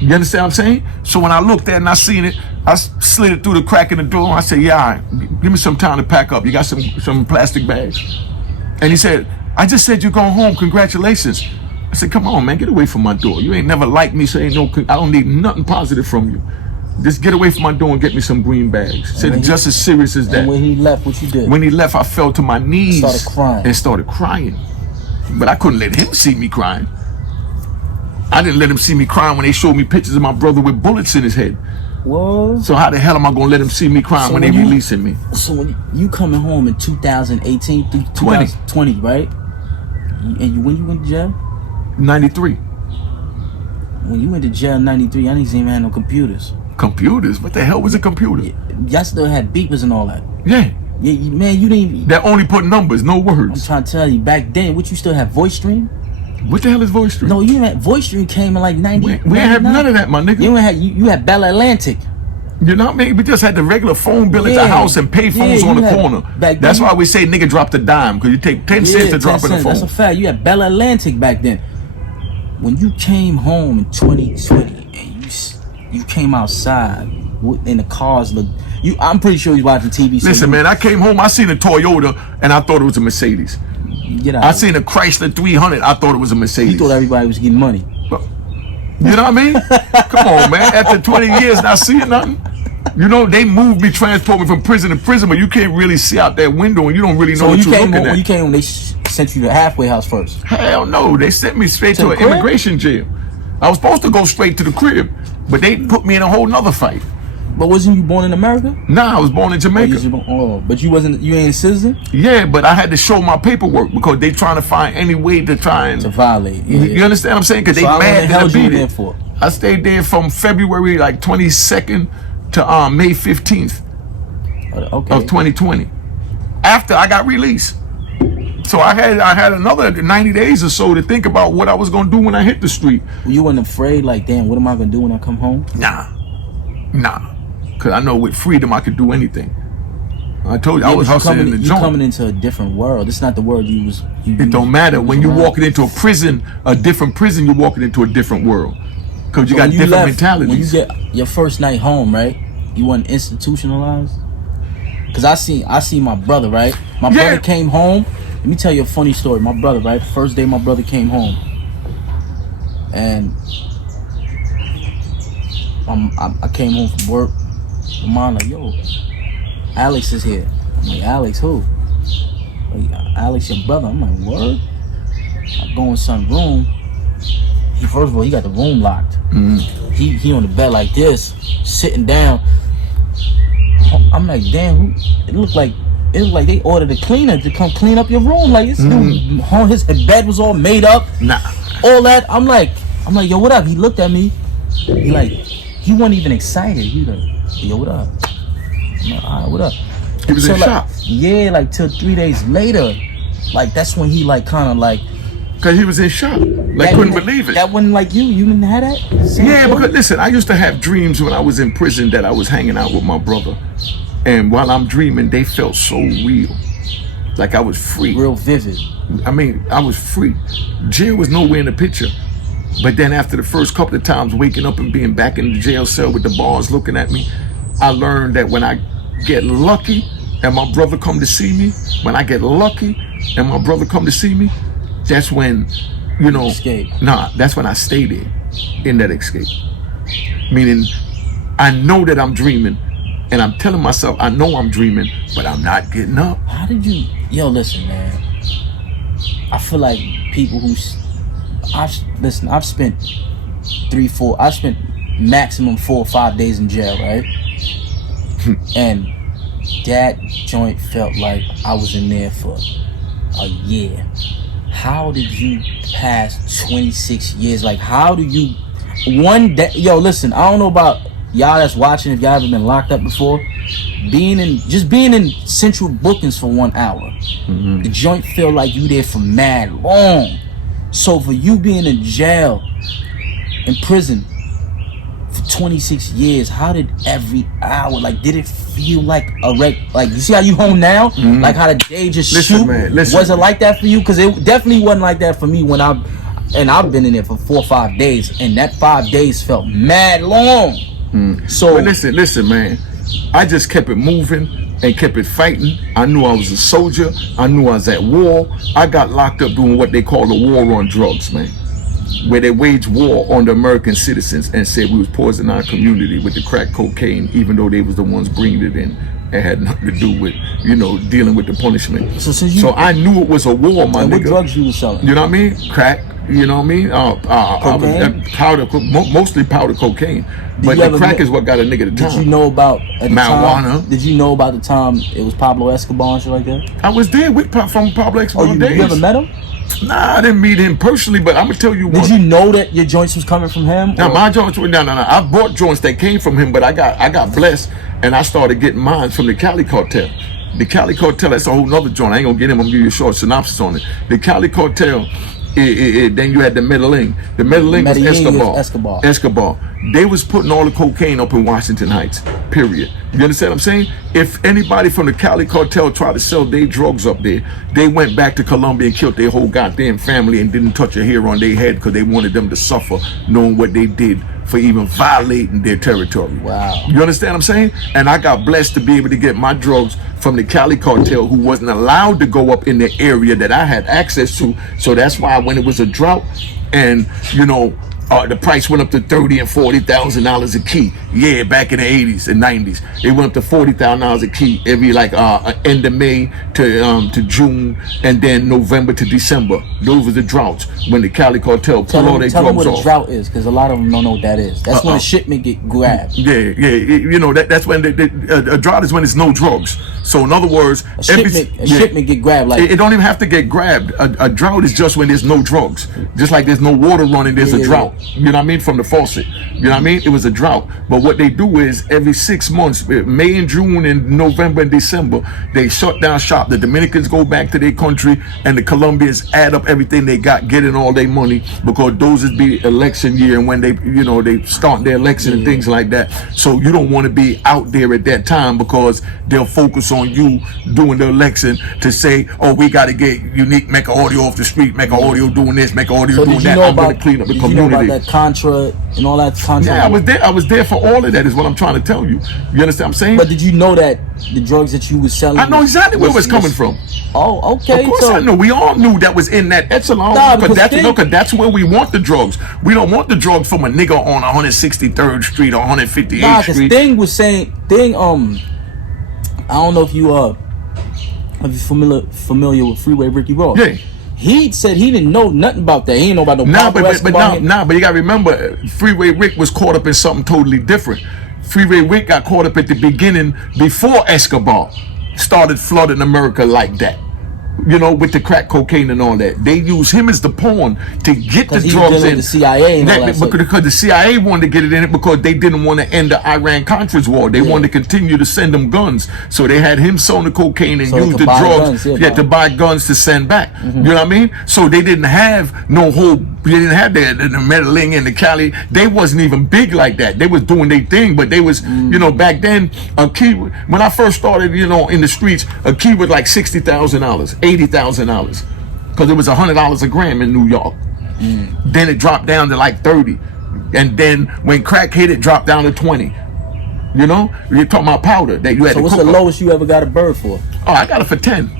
You understand what I'm saying? So when I looked at it and I seen it, I slid it through the crack in the door. I said, yeah, all right, give me some time to pack up. You got some plastic bags? And he said, I just said you're going home. Congratulations. I said, come on, man, get away from my door. You ain't never liked me, so I don't need nothing positive from you. Just get away from my door and get me some green bags. Said it just as serious as that. And when he left, what you did? When he left, I fell to my knees and started crying. But I couldn't let him see me crying. I didn't let him see me crying when they showed me pictures of my brother with bullets in his head. What? So how the hell am I gonna let him see me crying when they releasing me? So when you coming home in 2018 through 2020, right? And when you went to jail? 93. When you went to jail in 93, I didn't even have no computers. Computers? What the hell was a computer? Y'all still had beepers and all that. Yeah. Man, you didn't. That only put numbers, no words. I'm trying to tell you, back then, what you still have voice stream? What the hell is voice stream? No, you had voice stream came in like 90. We ain't have none of that, my nigga. You had Bell Atlantic. You know what I mean? We just had the regular phone bill at the house and pay phones on the corner. That's why we say nigga dropped a dime, because you take 10 cents to drop in the phone. That's a fact. You had Bell Atlantic back then. When you came home in 2020 and you came outside and the cars looked, I'm pretty sure you watching TV. Listen, man, I came home, I seen a Toyota and I thought it was a Mercedes. Get out. I seen a Chrysler 300, I thought it was a Mercedes. You thought everybody was getting money. You know what I mean? Come on, man. After 20 years not seeing nothing. You know, they moved me, transport me from prison to prison, but you can't really see out that window and you don't really know what you're looking at. When you came home, they sent you to the halfway house first? Hell no. They sent me straight to an immigration jail. I was supposed to go straight to the crib, but they put me in a whole nother fight. But wasn't you born in America? Nah, I was born in Jamaica. But you ain't a citizen? Yeah, but I had to show my paperwork because they trying to find any way to try and... To violate. Yeah. You understand what I'm saying? Because they mad that I beat it. For? I stayed there from February like 22nd to May 15th of 2020. After I got released. So I had another 90 days or so to think about what I was going to do when I hit the street. You weren't afraid, like, damn, what am I going to do when I come home? Nah. Because I know with freedom I could do anything. I told you, I was hustling in the joint. You're coming into a different world. It's not the world it don't matter. When you're walking into a prison, a different prison, you're walking into a different world. Because you got different mentalities. When you get your first night home, right? you wasn't institutionalized? Cause I see my brother, right? My brother came home. Let me tell you a funny story. My brother, right? First day my brother came home, and I came home from work. My mom like, yo, Alex is here. I'm like, Alex who? Like, Alex your brother. I'm like, what? I go in son's room. He first of all, he got the room locked. He on the bed like this, sitting down. I'm like, damn, it looked like they ordered a cleaner to come clean up your room. Like, this dude, his bed was all made up. All that. I'm like, yo, what up? He looked at me. He wasn't even excited. He was like, yo, what up? I'm like, all right, what up? He was in shock. Yeah, like till 3 days later. Like, that's when he like kind of like. Cause he was in shock, like couldn't believe it. That wasn't like you didn't have that? Yeah, because listen, I used to have dreams when I was in prison that I was hanging out with my brother. And while I'm dreaming, they felt so real. Like I was free. Real vivid. I mean, I was free. Jail was nowhere in the picture. But then after the first couple of times waking up and being back in the jail cell with the bars looking at me, I learned that when I get lucky and my brother come to see me, that's when, you know, escape. That's when I stay there in that escape. Meaning, I know that I'm dreaming, and I'm telling myself, I know I'm dreaming, but I'm not getting up. How did you, listen, man. I feel like people I've spent I spent maximum 4 or 5 days in jail, right? And that joint felt like I was in there for a year. How did you pass 26 years? Like, how do you one day? Yo, listen, I don't know about y'all that's watching, if y'all haven't been locked up before. Being in central bookings for 1 hour, the joint feel like you there for mad long. So for you being in jail, in prison for 26 years, how did every hour, like, did it feel like like, you see how you home now? Like how the day just shoot? Man, was it like that for you? Because it definitely wasn't like that for me when I've been in there for 4 or 5 days, and that 5 days felt mad long. So but listen, man, I just kept it moving and kept it fighting. I knew I was a soldier. I knew I was at war. I got locked up doing what they call the war on drugs, man, where they waged war on the American citizens and said we was poisoning our community with the crack cocaine, even though they was the ones bringing it in. It had nothing to do with, dealing with the punishment. So I knew it was a war, my nigga. What drugs you was selling? You know what I mean? Crack. You know what I mean? Powder, mostly powder cocaine. But the crack is what got a nigga to town. Did you know about marijuana? Did you know about the time it was Pablo Escobar and shit like that? I was there from Pablo Escobar days. You ever met him? Nah, I didn't meet him personally, but I'm gonna tell you what. Did you know that your joints was coming from him? No, my joints were no. I bought joints that came from him, but I got blessed and I started getting mine from the Cali Cartel. The Cali Cartel, that's a whole nother joint. I ain't gonna get him. I'm gonna give you a short synopsis on it. The Cali Cartel. Then you had the Medellin. The Medellin was Escobar. They was putting all the cocaine up in Washington Heights, period. You understand what I'm saying? If anybody from the Cali Cartel tried to sell their drugs up there, they went back to Colombia and killed their whole goddamn family and didn't touch a hair on their head because they wanted them to suffer knowing what they did for even violating their territory. Wow. You understand what I'm saying? And I got blessed to be able to get my drugs from the Cali Cartel, who wasn't allowed to go up in the area that I had access to. So that's why when it was a drought and, the price went up to $30,000 and $40,000 a key. Yeah, back in the 80s and 90s, it went up to $40,000 a key every end of May to June, and then November to December. Those were the droughts when the Cali Cartel pulled all their drugs off. Tell them what a drought is, because a lot of them don't know what that is. That's when a shipment get grabbed. Yeah. That's when a drought is when there's no drugs. So in other words, a shipment get grabbed. Like it don't even have to get grabbed. A drought is just when there's no drugs. Just like there's no water running, there's a drought. You know what I mean? From the faucet. You know what I mean? It was a drought. But what they do is every 6 months, May and June and November and December, they shut down shop. The Dominicans go back to their country and the Colombians add up everything they got, getting all their money, because those is be election year and when they start their election and things like that. So you don't want to be out there at that time because they'll focus on you doing the election to say, oh, we got to get unique Mecca audio off the street, Mecca audio doing this, Mecca audio doing that. I'm going to clean up the community. that Contra and all that Contra. Yeah, I was there. I was there for all of that. Is what I'm trying to tell you. You understand what I'm saying? But did you know that the drugs that you was selling? I know exactly where it was coming from. Oh, okay. Of course I know. We all knew that was in that echelon. Because that's where we want the drugs. We don't want the drugs from a nigga on 163rd Street or 158th nah, because Street. Thing was saying, I don't know if you familiar with Freeway Ricky Ross. Yeah. He said he didn't know nothing about that. He didn't know about no but you gotta remember, Freeway Rick was caught up in something totally different. Freeway Rick got caught up at the beginning before Escobar started flooding America like that. You know, with the crack cocaine and all that. They use him as the pawn to get the drugs in. The CIA and all that because the CIA wanted to get it in it because they didn't want to end the Iran-Contras war. They wanted to continue to send them guns. So they had him selling the cocaine and use the drugs to buy guns to send back. You know what I mean? So they didn't have no whole, they didn't have the Medellin and the Cali. They wasn't even big like that. They was doing their thing, but they was, you know, back then, a key, when I first started, you know, in the streets, a key was like $60,000. $80,000 because it was $100 a gram in New York. Then it dropped down to like 30, and then when crack hit, it dropped down to 20. You know, you're talking about powder that you had. So what's the lowest you ever got a bird for? Oh, I got it for 10.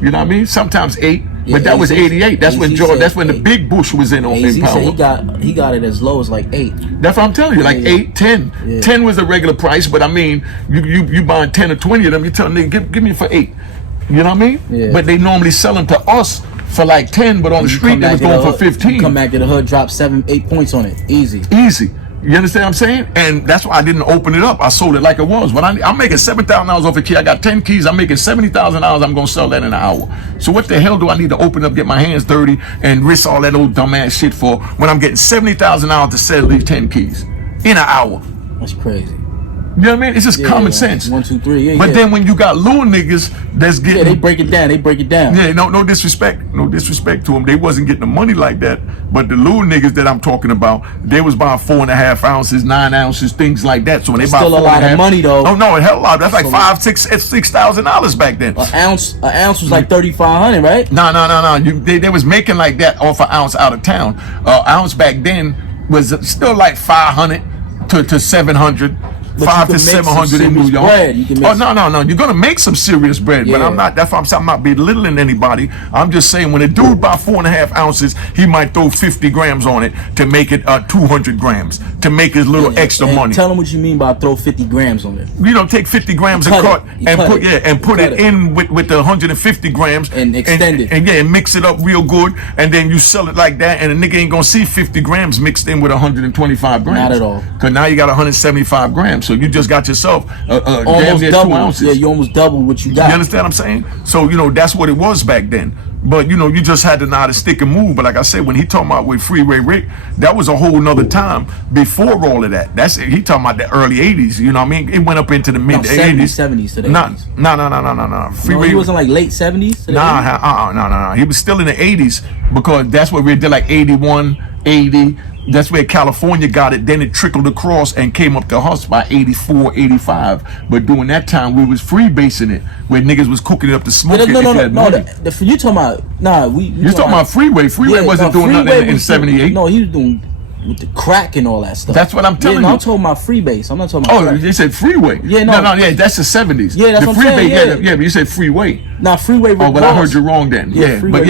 You know what I mean? Sometimes 8, but that was 88. That's when George. That's when the big Bush was in on power. He got it as low as like 8. That's what I'm telling you, like 8, 10. Yeah. 10 was the regular price, but I mean, you buying 10 or 20 of them, you telling them, give me for 8. You know what I mean? Yeah. But they normally sell them to us for like 10, but on the street they was going for 15. Come back to the hood, drop 7, 8 points on it, easy. You understand what I'm saying? And that's why I didn't open it up. I sold it like it was. When I'm making $7,000 off a key, I got 10 keys. I'm making $70,000. I'm gonna sell that in an hour. So what the hell do I need to open up, get my hands dirty, and risk all that old dumbass shit for when I'm getting $70,000 to sell these 10 keys in an hour? That's crazy. You know what I mean? It's just common sense. 1, 2, 3. But then when you got little niggas that's getting, they break it down. Yeah, no disrespect to them. They wasn't getting the money like that. But the little niggas that I'm talking about, they was buying 4.5 ounces, 9 ounces, things like that. So when they buy still a lot of money though. Oh no, a hell of a lot. That's like $6,000 back then. An ounce was like $3,500, right? No. They was making like that off an ounce out of town. Ounce back then was still like 500 to 700. 500 to 700 in New York. Oh no! You're gonna make some serious bread, but I'm not. That's why I'm not belittling anybody. I'm just saying when a dude buy 4.5 ounces, he might throw 50 grams on it to make it 200 grams to make his little extra money. Tell him what you mean by throw 50 grams on it. You know, take 50 grams and put it in with the 150 grams and extend it. And mix it up real good, and then you sell it like that, and the nigga ain't gonna see 50 grams mixed in with 125 grams. Not at all. Because now you got 175 grams. So you just got yourself almost double. 2 ounces. Yeah, you almost double what you got. You understand what I'm saying? So, you know, that's what it was back then. But, you know, you just had to know how to stick and move. But like I said, when he talking about with Freeway Rick, that was a whole nother time before all of that. He talking about the early 80s. You know what I mean? It went up into the mid 80s. 70s to the 80s. No. Freeway, he wasn't like late 70s? No. He was still in the 80s because that's what we did, like 81, 80. That's where California got it. Then it trickled across and came up to us by 84, 85. But during that time, we was freebasing it, where niggas was cooking it up to smoke it. You talking about, you talking about Freeway. Freeway wasn't doing nothing in 78. No, he was doing with the crack and all that stuff. That's what I'm telling you. I'm talking about freebase. I'm not talking about crack. They said Freeway. Yeah, that's the 70s. Yeah, that's what I'm saying. Yeah, but you said Freeway. Freeway. But I heard you wrong then. But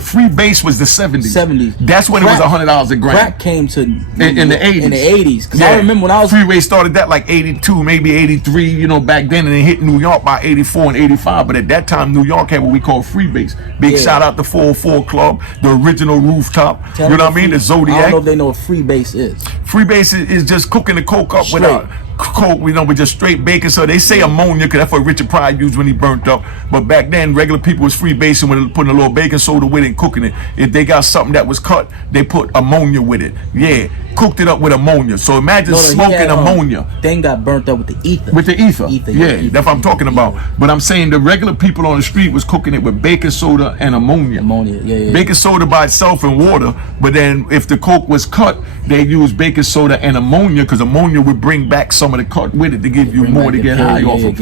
Freebase was the 70s. That's when it was $100 a gram. Crack came to in the 80s. In the 80s, because I remember when I was Freeway started that like 82, maybe 83. You know, back then, and it hit New York by 84 and 85. But at that time, New York had what we call Freebase. Big shout out to 404 Club, the original rooftop. You know what I mean? The Zodiac. I don't know if they know what Freebase is. Freebase is just cooking the coke up without coke, with just straight baking. So they say ammonia, because that's what Richard Pryor used when he burnt up. But back then, regular people was freebasing with putting a little baking soda with it and cooking it. If they got something that was cut, they put ammonia with it. Yeah, cooked it up with ammonia. So imagine smoking ammonia. Thing got burnt up with the ether. With the ether. Yeah, that's what I'm talking about. But I'm saying the regular people on the street was cooking it with baking soda and ammonia. Baking soda by itself and water, but then if the coke was cut, they used baking soda and ammonia because ammonia would bring back some of the cut with it to give you more to get high off of.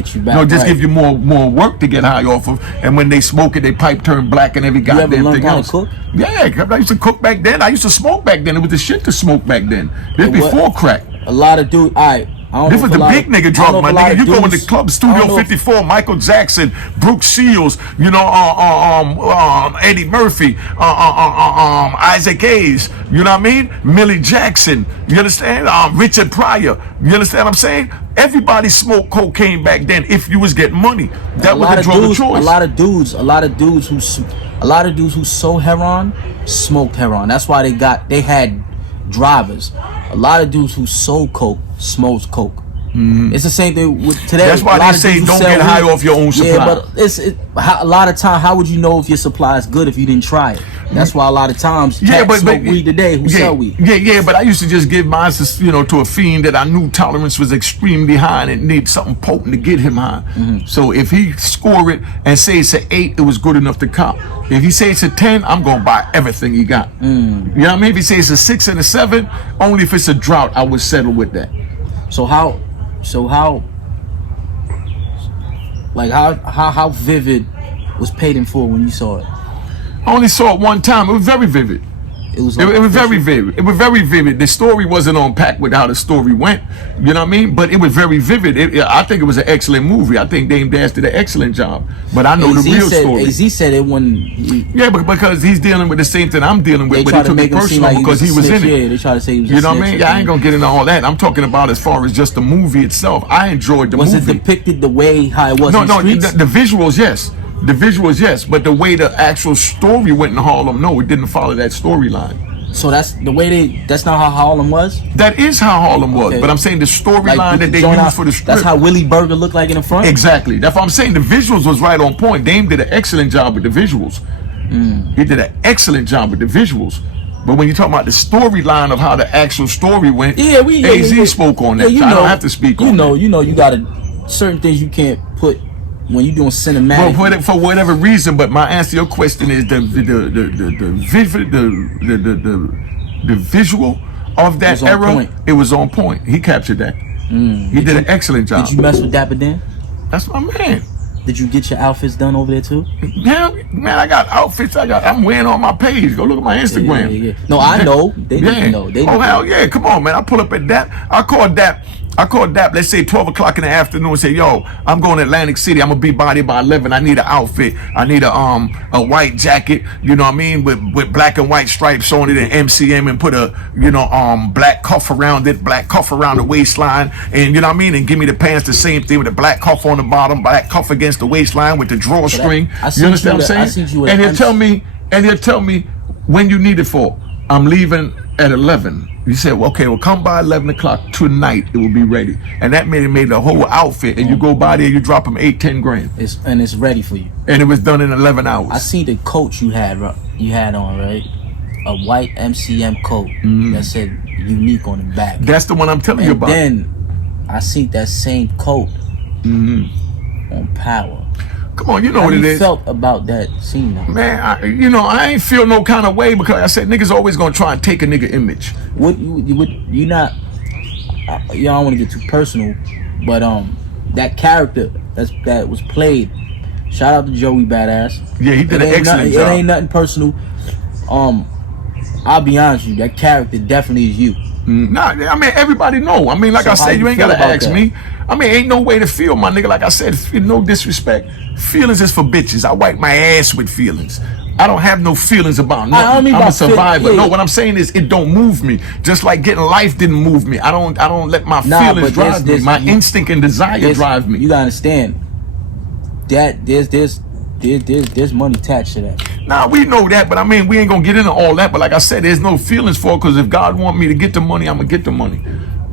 Just give you more work to get high off of. And when they smoke it, they pipe turn black and every goddamn thing else. Cook? Yeah, I used to cook back then. I used to smoke back then. It was the shit to smoke back then. This before crack. A lot of dudes. This was the big nigga drug, my nigga. You go in the club, Studio 54, Michael Jackson, Brooke Shields, you know, Eddie Murphy, Isaac Hayes, you know what I mean? Millie Jackson, you understand? Richard Pryor, you understand what I'm saying? Everybody smoked cocaine back then if you was getting money. That was the drug of choice. A lot of dudes who sold heroin smoked heroin. That's why they had drivers. A lot of dudes who sold coke smoked coke. It's the same thing with today. That's why they say don't get high off your own supply. Yeah, but a lot of time, how would you know if your supply is good if you didn't try it? That's why a lot of times cats smoke weed today who sell weed. Yeah, but I used to just give mine, to a fiend that I knew tolerance was extremely high and it needed something potent to get him high. So if he score it and say it's an 8, it was good enough to cop. If he say it's a 10, I'm gonna buy everything he got. You know what I mean? If he says it's a 6 and a 7, only if it's a drought, I would settle with that. So how vivid was Paid in Full when you saw it? I only saw it one time. It was very vivid. It was very vivid. It was very vivid. The story wasn't unpacked with how the story went. You know what I mean? But it was very vivid. I think it was an excellent movie. I think Dame Dash did an excellent job. But I know the real story. AZ said it wasn't. Yeah, but because he's dealing with the same thing I'm dealing with, but it took it personal because he was in it. Yeah, they try to say he was. You know what I mean? Yeah, I ain't gonna get into all that. I'm talking about as far as just the movie itself. I enjoyed the movie. Was it depicted the way how it was? No, the visuals, yes. The visuals, yes, but the way the actual story went in Harlem, no, it didn't follow that storyline. So that's the way that's not how Harlem was? That is how Harlem was, but I'm saying the storyline that they used for the script. That's how Willie Burger looked like in the front? Exactly. That's what I'm saying. The visuals was right on point. Dame did an excellent job with the visuals. He did an excellent job with the visuals. But when you talk about the storyline of how the actual story went, AZ spoke on that. So I don't have to speak on that. You got certain things you can't put when you're doing cinematic. Well, for whatever reason, but my answer to your question is the visual of that era. It was on point. He captured that. He did an excellent job. Did you mess with Dapper Dan? That's my man. Did you get your outfits done over there too? Yeah, man, I got outfits. I'm wearing on my page. Go look at my Instagram. Yeah. No, I know. They didn't know. Hell yeah! Come on, man. I pull up at that. I called Dap, let's say 12 o'clock in the afternoon and say, yo, I'm going to Atlantic City. I'm going to be by there by 11. I need an outfit. I need a white jacket, you know what I mean, with black and white stripes on it and MCM and put a, black cuff around it, black cuff around the waistline. And, you know what I mean? And give me the pants the same thing with a black cuff on the bottom, black cuff against the waistline with the drawstring. You understand what I'm saying? And he'll tell me when you need it for. I'm leaving at 11. You said, well, okay, well, come by 11 o'clock tonight. It will be ready. And that made the whole outfit. And you go by there, you drop them 8-10 grand. It's ready for you. And it was done in 11 hours. I see the coat you had on, right? A white MCM coat that said unique on the back. That's the one I'm telling you about. And then I see that same coat on Power. Come on, you know what it is. How you felt about that scene, though? Man, I ain't feel no kind of way because I said niggas always gonna try and take a nigga image. You not? I don't want to get too personal, but that character that was played. Shout out to Joey Badass. Yeah, he did an excellent job. It ain't nothing personal. I'll be honest with you, that character definitely is you. Nah, I mean everybody know. I mean, like I said, you ain't gotta ask me. I mean, ain't no way to feel, my nigga. Like I said, no disrespect. Feelings is for bitches. I wipe my ass with feelings. I don't have no feelings about nothing. I'm a survivor. No, what I'm saying is it don't move me. Just like getting life didn't move me. I don't let my feelings drive me. My instinct and desire drive me. You gotta understand that there's money attached to that. Nah, we know that, but I mean, we ain't gonna get into all that. But like I said, there's no feelings for it because if God want me to get the money, I'm gonna get the money.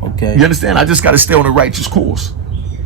Okay. You understand? I just gotta stay on the righteous course.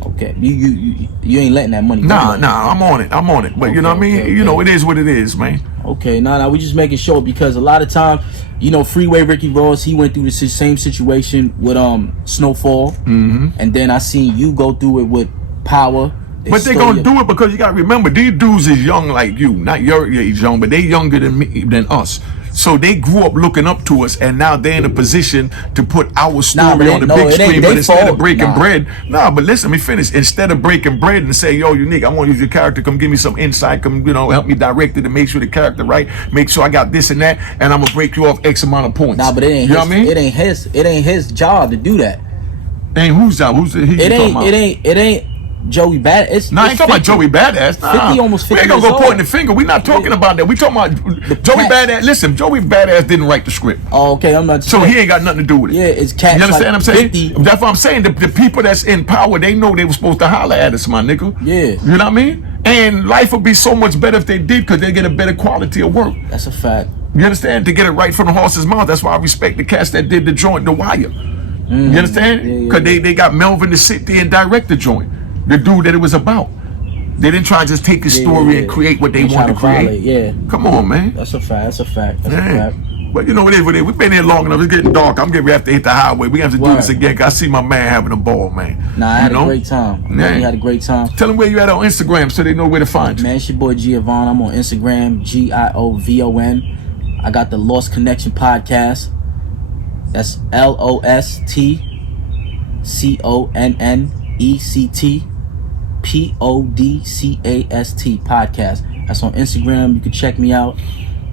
Okay. You ain't letting that money go. Nah, I'm on it. But you know what I mean? It is what it is, man. Okay, nah, we just making sure because a lot of time, you know, Freeway Ricky Ross, he went through the same situation with Snowfall, and then I seen you go through it with Power. But they gonna do it because you gotta remember these dudes is young like you, not your age young, but they younger than us. So they grew up looking up to us, and now they're in a position to put our story on the big screen. But instead of breaking bread, but listen, let me finish. Instead of breaking bread and say, yo, Unique, I want to use your character. Come give me some insight. Come, help me direct it and make sure the character right. Make sure I got this and that, and I'm gonna break you off X amount of points. Nah, but it ain't. You know what I mean? It ain't his job to do that. Ain't whose job? It ain't Joey Badass. I ain't talking about Joey Badass. 50, almost 50 we ain't gonna go old. pointing the finger. We not talking about that. We talking about Joey Badass. Listen, Joey Badass didn't write the script. Oh, okay, I'm not. So he ain't got nothing to do with it. Yeah, it's cats. You understand what I'm saying? 50. That's what I'm saying. The people that's in power, they know they were supposed to holler at us, my nigga. Yeah. You know what I mean? And life would be so much better if they did, because they get a better quality of work. That's a fact. You understand? To get it right from the horse's mouth. That's why I respect the cats that did the joint, The Wire. You understand? Because they got Melvin to sit there and direct the joint. The dude that it was about. They didn't try to just take his story and create what they wanted to create. Come on, man. That's a fact. That's a fact. That's a fact. But you know what it is. We've been here long enough. It's getting dark. I'm getting ready to hit the highway. We have to do this again. Cause I see my man having a ball, man. Nah, I had a great time. Yeah. Had a great time. Tell them where you at on Instagram so they know where to find you. Man, it's your boy Giovon. I'm on Instagram, GIOVON. I got the Lost Connection podcast. That's LOSTCONNECT PODCAST podcast. That's on Instagram. You can check me out.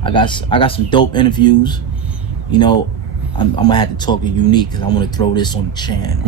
I got some dope interviews. You know, I'm gonna have to talk to Unique because I want to throw this on the channel.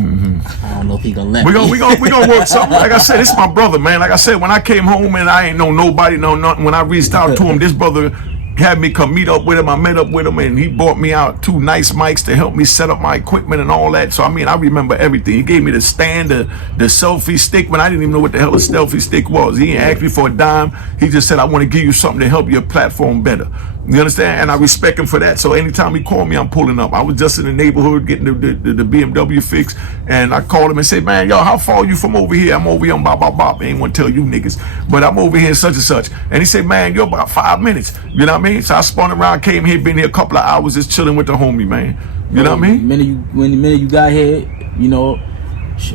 I don't know if he gonna let me. We gonna work something. Like I said, this is my brother, man. Like I said, when I came home and I ain't know nobody, know nothing. When I reached out to him, this brother had me come meet up with him. I met up with him and he bought me out 2 nice mics to help me set up my equipment and all that. So I mean, I remember everything. He gave me the stand, the selfie stick when I didn't even know what the hell a selfie stick was. He didn't ask me for a dime. He just said, I want to give you something to help your platform better. You understand? And I respect him for that. So anytime he called me, I'm pulling up. I was just in the neighborhood getting the BMW fixed, and I called him and said, man, yo, how far are you from over here? I'm over here on bop. I ain't want to tell you niggas, but I'm over here in such and such. And he said, man, you're about 5 minutes. You know what I mean? So I spun around, came here, been here a couple of hours just chilling with the homie, man. You know what I mean? When the minute you got here, you know,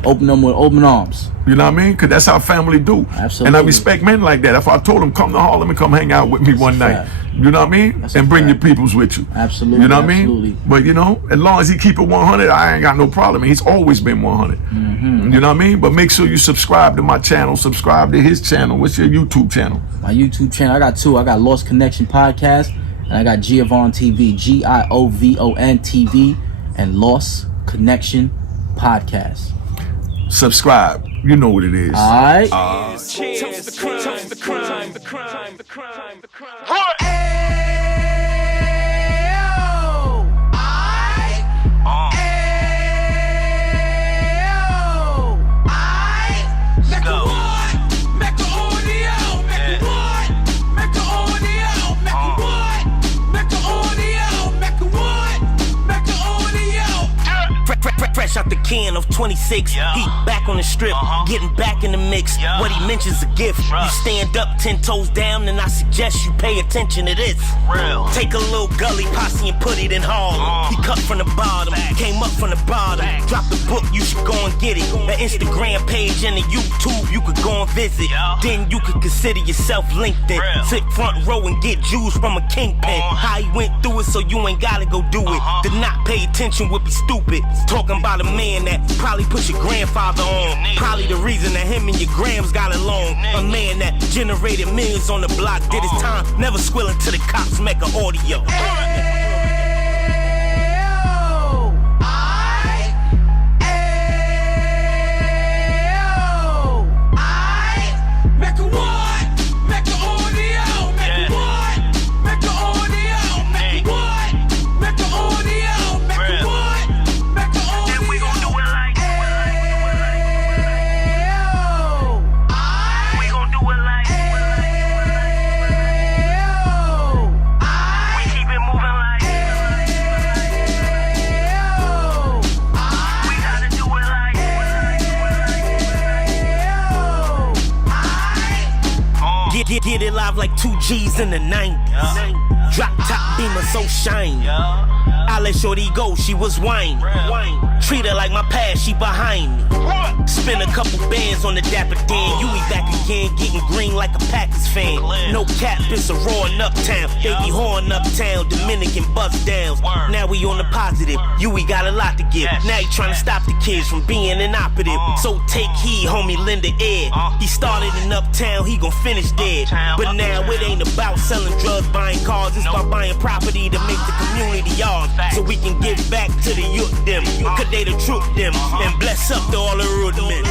open them with open arms. You know what I mean? Because that's how family do. Absolutely. And I respect men like that. If I told them, come to Harlem and come hang out with me one night. You know what I mean? And bring your peoples with you. Absolutely. You know what I mean? But you know, as long as he keep it 100, I ain't got no problem. He's always been 100. You know what I mean? But make sure you subscribe to my channel. Subscribe to his channel. What's your YouTube channel? My YouTube channel, I got 2. I got Lost Connection Podcast, and I got Giovon TV, GIOVON TV, and Lost Connection Podcast. Subscribe. You know what it is. All right. Cheers. The crime. Fresh out the can of 26, he back on the strip, getting back in the mix. What he mentions a gift. You stand up 10 toes down, and I suggest you pay attention to this. Take a little gully posse and put it in Harlem. He cut from the bottom, came up from the bottom. Drop the book, you should go and get it. An Instagram page and a YouTube, you could go and visit. Then you could consider yourself LinkedIn. Sit front row and get Jews from a kingpin. How he went through it, so you ain't gotta go do it. To not pay attention would be stupid. Talking about a man that probably put your grandfather on. Probably the reason that him and your grams got along. A man that generated millions on the block, did his time, never squilling to the cops, Mecca audio. Get it live like 2 G's in the 90s. Drop top beamer so shiny. I let shorty go, she was whining. Treat her like my past, she behind me. Spend a couple bands on the Dapper Dan. You be back again, getting green like a Packers fan. No cap, it's a roaring uptown. They be horn uptown, Dominican bust downs. Now we on the positive, we got a lot to give. Now you trying to stop the kids from being inoperative. So take heed, homie, lend a ear. He started in uptown, he gon' finish dead. But now it ain't about selling drugs, buying cars. It's about buying property to make the community ours. So we can give back to the youth them. Cause they the truth them. And bless up to all the rudiments.